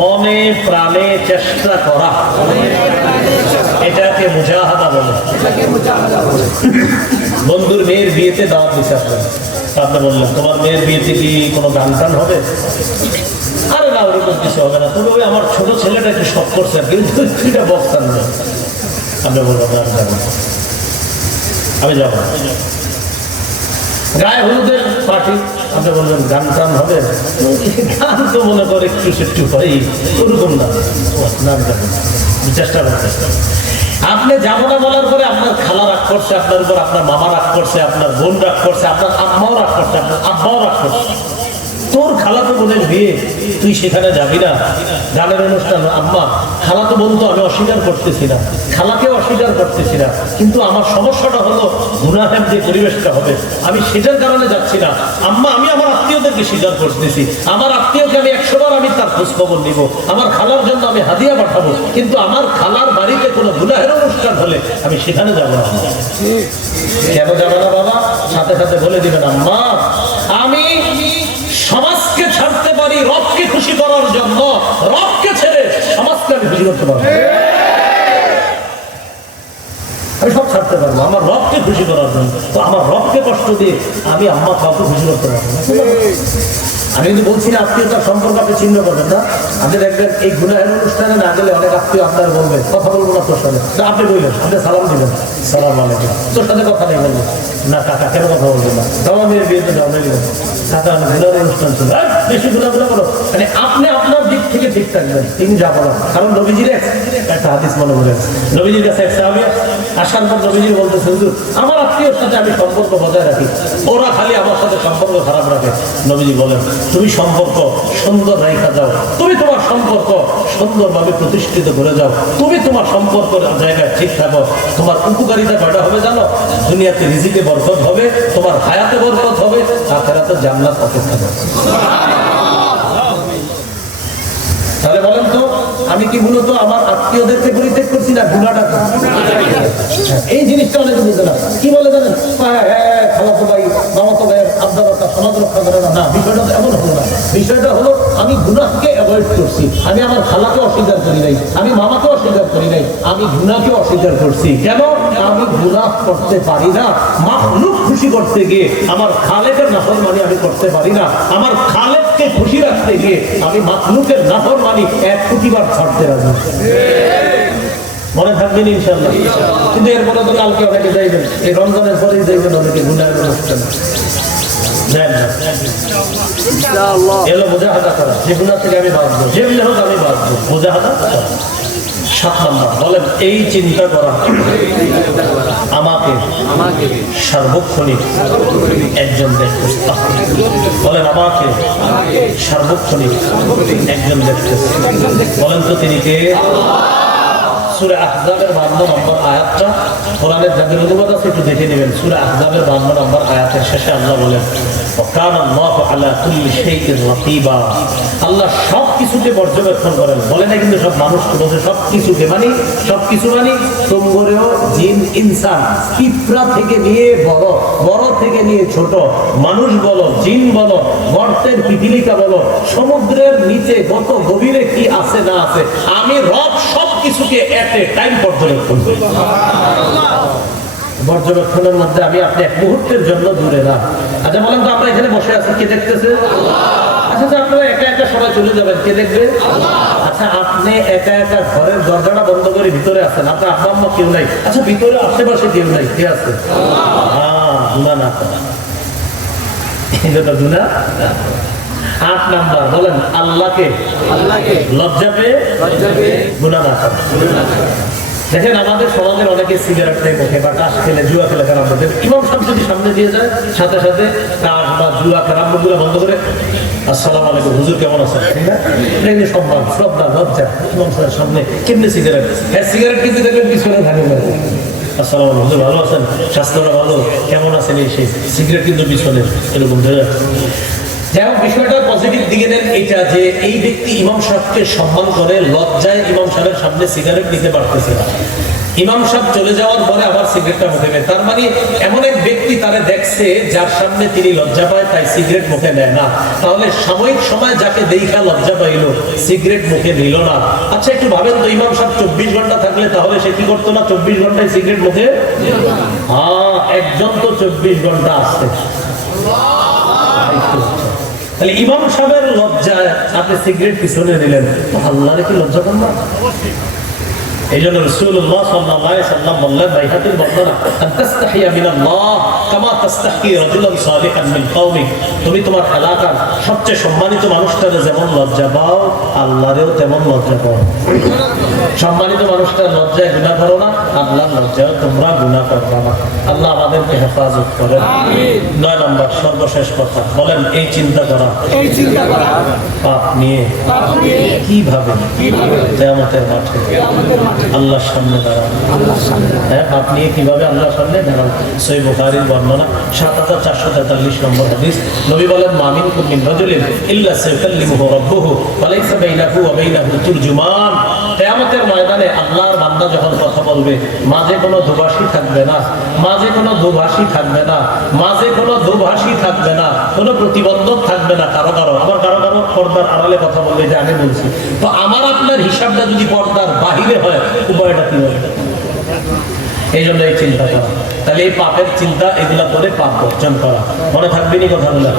মনে প্রাণে চেষ্টা করা, এটাকে মুজাহাদা বলে। বন্ধুর মেয়ের বিয়েতে দাওয়াত দিচ্ছে আপনি বললেন তোমার মেয়ের বিয়েতে কি কোনো গান টান হবে? আরে না, ওরকম কিছু হবে না, তবে ওই আমার ছোট ছেলেটা একটু শখ করছে আর কিন্তু দুইটা বক্স আনবে। আপনি বলবেন আমি যাবো। গায়ে হলুদের পার্টি, আপনি বলবেন গান টান হবে? গান তো মনে করে একটু সেটু হয়, ওরকম না, নাম যাবেন চেষ্টা করতে। আপনি যাবো না বলার পরে আপনার খালা রাগ করছে আপনার উপর, আপনার মামা রাগ করছে, আপনার বোন রাগ করছে, আপনার আম্মাও রাগ করছে, আপনার আব্বাও রাগ করছে। তোর খালাতো বোনের বিয়ে, তুই সেখানে যাবি না? গানের অনুষ্ঠান, আম্মা খালাতো বোন তো আমি অস্বীকার করতেছি না, খালাকেও অস্বীকার করতেছি না, কিন্তু আমার সমস্যাটা হলো গুনাহের যে পরিবেশটা হবে, আমি সেটার কারণে যাচ্ছি না। আম্মা আমি আমার আত্মীয়দেরকে স্বীকার করতেছি, আমার আত্মীয়কে আমি 100 বার আমি তার খোঁজ খবর নিব, আমার খালার জন্য আমি হাদিয়া পাঠাবো, কিন্তু আমার খালার বাড়িতে কোনো গুনাহের অনুষ্ঠান হলে আমি সেখানে যাবো না। কেন যাবো না বাবা? সাথে সাথে বলে দিবেন আম্মা আমি সমাজকে ছাড়তে পারি রবকে খুশি করার জন্য, রবকে ছেড়ে সমাজকে আমি খুশি করতে পারবো। আমি সব ছাড়তে পারবো আমার রবকে খুশি করার জন্য, তো আমার রবকে কষ্ট দিয়ে আমি আম্মা কাউকে খুশি করতে পারবো না। আমি কিন্তু বলছি না আত্মীয়তার সম্পর্ক আপনি চিহ্ন করবেন না। আপনি দেখবেন এই গুনাহের অনুষ্ঠানে না গেলে অনেক আত্মীয় আপনার বলবে কথা বলবো না তোর সাথে, আপনি বললেন, আপনি সালাম দিবেন, সালাম আলাইকুম, তোর সাথে কথা নেই বলবেন না, কাকা কেন কথা বলবেন না, আমার মেয়ের বিয়েতে যাও নেই কাকা, আমি গুনাহের অনুষ্ঠান ছিল বেশি গুনাগুলো করো। মানে আপনি আপনার দিক থেকে ঠিক থাকবেন, তিনি যাবো না। কারণ নবীজির একটা হাদিস মনে করে, নবীজির কাছে এক সাহাবী আসার পর নবীজি বলতেছে হুজুর আমার আত্মীয়র সাথে আমি সম্পর্ক বজায় রাখি, ওরা খালি আমার সাথে সম্পর্ক খারাপ রাখে। নবীজি বলেন তুমি সম্পর্ক সুন্দর রেখা যাও, তুমি তোমার সম্পর্ক সুন্দরভাবে প্রতিষ্ঠিত করে যাও, তুমি তোমার সম্পর্ক জায়গায় ঠিক থাকো, তোমার উপকারিতা কয়টা হবে জানো? দুনিয়াতে রিজিকে বরকত হবে, তোমার হায়াতে বরকত হবে, আখিরাতে জান্নাত অপেক্ষা করবে। তাহলে বলেন তো আমি কি মূলত আমার আত্মীয়দেরকে পরিত্যাগ করছি না গুনাহটা? এই জিনিসটা অনেকে বুঝে না। কি বলে জানেন? খালাতো ভাই মামাতো ভাইয়ের আবদারতা সমাজ রক্ষা করে না। বিষয়টা এমন হলো না। বিষয়টা হলো আমি গুনাহকে অ্যাভয়েড করছি, আমি আমার খালাকে অস্বীকার করি নাই, আমি মামাকে অস্বীকার করি নাই, আমি গুনাহকে অস্বীকার করছি। কেন? আমি গুনাহ করতে পারি না, মাখলুক খুশি করতে গিয়ে আমার খালেকের নাফরমানি আমি করতে পারি না, আমার খালেককে খুশি রাখতে গিয়ে আমি মাখলুকের নাফরমানি 1 কোটি বার ছাড়তে রাজি। মনে থাকবেন ইনশাআল্লাহ। কিন্তু এরপরে তো কালকে অনেকে যাইবেন, এই রমজানের পরেই যাইবেন অনেকে গুনাহের অনুষ্ঠান যান না। এলো মুজাহাদা করা, যে গুনাহ থেকে আমি বাঁচবো, যেমনি হোক আমি বাঁচবো, মুজাহাদা করা। 7 নম্বর বলেন এই চিন্তা করা আমাকে সার্বক্ষণিক একজন দেখতেছে। বলেন আমাকে সার্বক্ষণিক একজন দেখতেছে। বলেন তো তিনি কে? সূরা আহজাবের 52 নম্বর আয়াতটা কোরআনের যাদের অনুবাদ আছে একটু দেখে নেবেন। সূরা আহজাবের 52 নম্বর আয়াতের শেষে আল্লাহ বলেন ওয়াকানা আল্লাহু আলা কুল্লি শাইইন রাকিবা। আল্লাহ সব কিছুকে পর্যবেক্ষণ করেন। বলে না কিন্তু সব মানুষ বলছে সব কিছুকে, মানে সব কিছু মানে তোমরেও জিন ইনসান, পিঁপড়া থেকে নিয়ে বড়, বড় থেকে নিয়ে ছোট, মানুষ বলো, জিন বলো, গর্তের পিপিলিকা বলো, সমুদ্রের নিচে কত গভীরে কি আছে না আছে, আমি রব সব কিছুকে এট এ টাইম পর্যবেক্ষণ করি। পর্যবেক্ষণের মধ্যে আমি আপনি এক মুহূর্তের জন্য দূরে না। আচ্ছা বলেন তো আমরা এখানে বসে আছি, কে দেখতেছে? আচ্ছা আপনারা একা একা সবাই চলে যাবেন, কে দেখবে? আচ্ছা আপনি একা একা ঘরের দরজাটা বন্ধ করে ভিতরে আছেন, আপনার আব্বা আম্মা কেউ নাই, আচ্ছা ভিতরে আশেপাশে কেউ নাই, কে আছে? গুনাহ না করা, এটা গুনাহ। 8 নাম্বার বলেন আল্লাহকে লজ্জা পেয়ে গুনাহ না করা। দেখেন আমাদের সমাজের অনেকে সিগারেট নেই মুখে বা টাস খেলে জুয়া খেলে খারাপ হতে, ইমাম সাহেব যদি সামনে দিয়ে যায় সাথে সাথে টাস বা জুয়া খারাপ মুখগুলো বন্ধ করে আসসালামু আলাইকুম হুজুর কেমন আছেন, ঠিক না? এটা কিন্তু সম্মান, শ্রদ্ধা, লজ্জা। ইমাম সাহেবের সামনে কেমনি সিগারেট, হ্যাঁ সিগারেট কিন্তু দেখবেন পিছনে থাকে না। আসসালামু আলাইকুম হুজুর ভালো আছেন, স্বাস্থ্যটা ভালো, কেমন আছেন, এই সেই সিগারেট কিন্তু পিছনে এরকম ধরে রাখছে। যাই হোক বিষয়টা পজিটিভ দিকে নেন, এটা যে এই ব্যক্তি ইমাম সাহেবকে সম্মান করে লজ্জায় ইমাম সাহেবের সামনে সিগারেট নিতে পারতেছে না। ইমাম সাহেব চলে যাওয়ার পরে আবার সিগারেটটা মুখে নেয়। তার মানে এমন এক ব্যক্তি তারা দেখছে যার সামনে তিনি লজ্জা পায়, তাই সিগারেট মুখে নেয় না। তাহলে সাময়িক সময় যাকে দেখা লজ্জা পাইলো, সিগারেট মুখে নিল না। আচ্ছা একটু ভাবেন তো, ইমাম সাহেব 24 ঘন্টা থাকলে তাহলে সে কি করতো না? 24 ঘন্টায় সিগারেট মুখে। হ্যাঁ, একজন তো 24 ঘন্টা আসছে। তাহলে ইমাম সাহেবের লজ্জায় আপনি সিগারেট পিছনে দিলেন, আল্লাহর কি লজ্জা করবেন না? এই জন্য রাসূলুল্লাহ সাল্লাল্লাহু আলাইহি সাল্লাম বললেন, বাইহাকির বর্ণনা, আনতাস্তাহিয়া মিনাল্লাহ কামা তাস্তাহি রাজুলান সালিহান মিন কওমিক। তুমি তোমার এলাকার সবচেয়ে সম্মানিত মানুষটারে যেমন লজ্জা পাও, আল্লাহরেও তেমন লজ্জা পাও। সম্মানিত মানুষটার লজ্জায় গুনাহ করো না, আল্লাহর লজ্জায় তোমরা গুনাহ করবে না। আল্লাহ আমাদেরকে হেফাজত করেন। 9 নম্বর সর্বশেষ কথা বলেন, এই চিন্তা করা পাপ নিয়ে কিভাবে কিয়ামতের মাঠে আল্লাহর সামনে দাঁড়ানো। হ্যাঁ, পাপ নিয়ে কিভাবে আল্লাহর সামনে দাঁড়ানো। সহিহ বুখারীর বর্ণনা ৭৪৪৩ নম্বর হাদিস। নবী বলেন, মা মিনকুম মিন রাজুলিন ইল্লা সায়াকাল্লিমুহু রাব্বুহু ওয়া লাইসা বাইনাহু ওয়া বাইনাহু তুরজুমান। কিয়ামতের ময়দানে আল্লাহর বান্দা যখন কথা বলবে, মাঝে কোনো দুভাষী থাকবে না, মাঝে কোনো দুভাষী থাকবে না, মাঝে কোনো দুভাষী থাকবে না, কোনো প্রতিবন্ধক থাকবে না কারো কারো। আবার কারো কারো পর্দার আড়ালে কথা বলবে, যে আমি বলছি। তো আমার আপনার হিসাবটা যদি পর্দার বাহিরে হয়, উপায়টা কি হবে? এই জন্য এই চিন্তা করা। তাহলে এই পাপের চিন্তা, এগুলা করে পাপ বর্জন করা। মনে থাকবে নি কথাগুলো?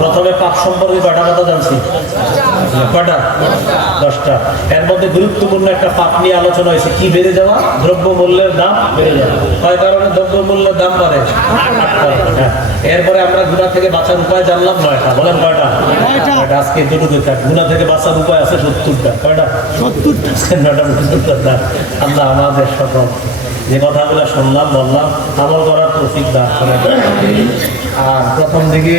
প্রথমে পাপ সম্পর্কে কয়টা কথা জানছি? কয়টা? 10টা। এর মধ্যে গুরুত্বপূর্ণ একটা পাপ নিয়ে আলোচনা হয়েছে, কি বেড়ে যাওয়া? দ্রব্য মূল্যের দাম বেড়ে যাওয়া। কয় কারণে দ্রব্য মূল্যের দাম বাড়ে? এরপরে আমরা গুনাহ থেকে বাঁচার উপায় জানলাম 9টা। বলেন কয়টা? আজকে দুটো থাক। গুনাহ থেকে বাঁচার উপায় আছে 70টা। কয়টা? 70টা। আল্লাহ আমাদের সকল যে কথাগুলো শুনলাম বললাম আমল করার তৌফিক দান করেন। আর প্রথম দিকে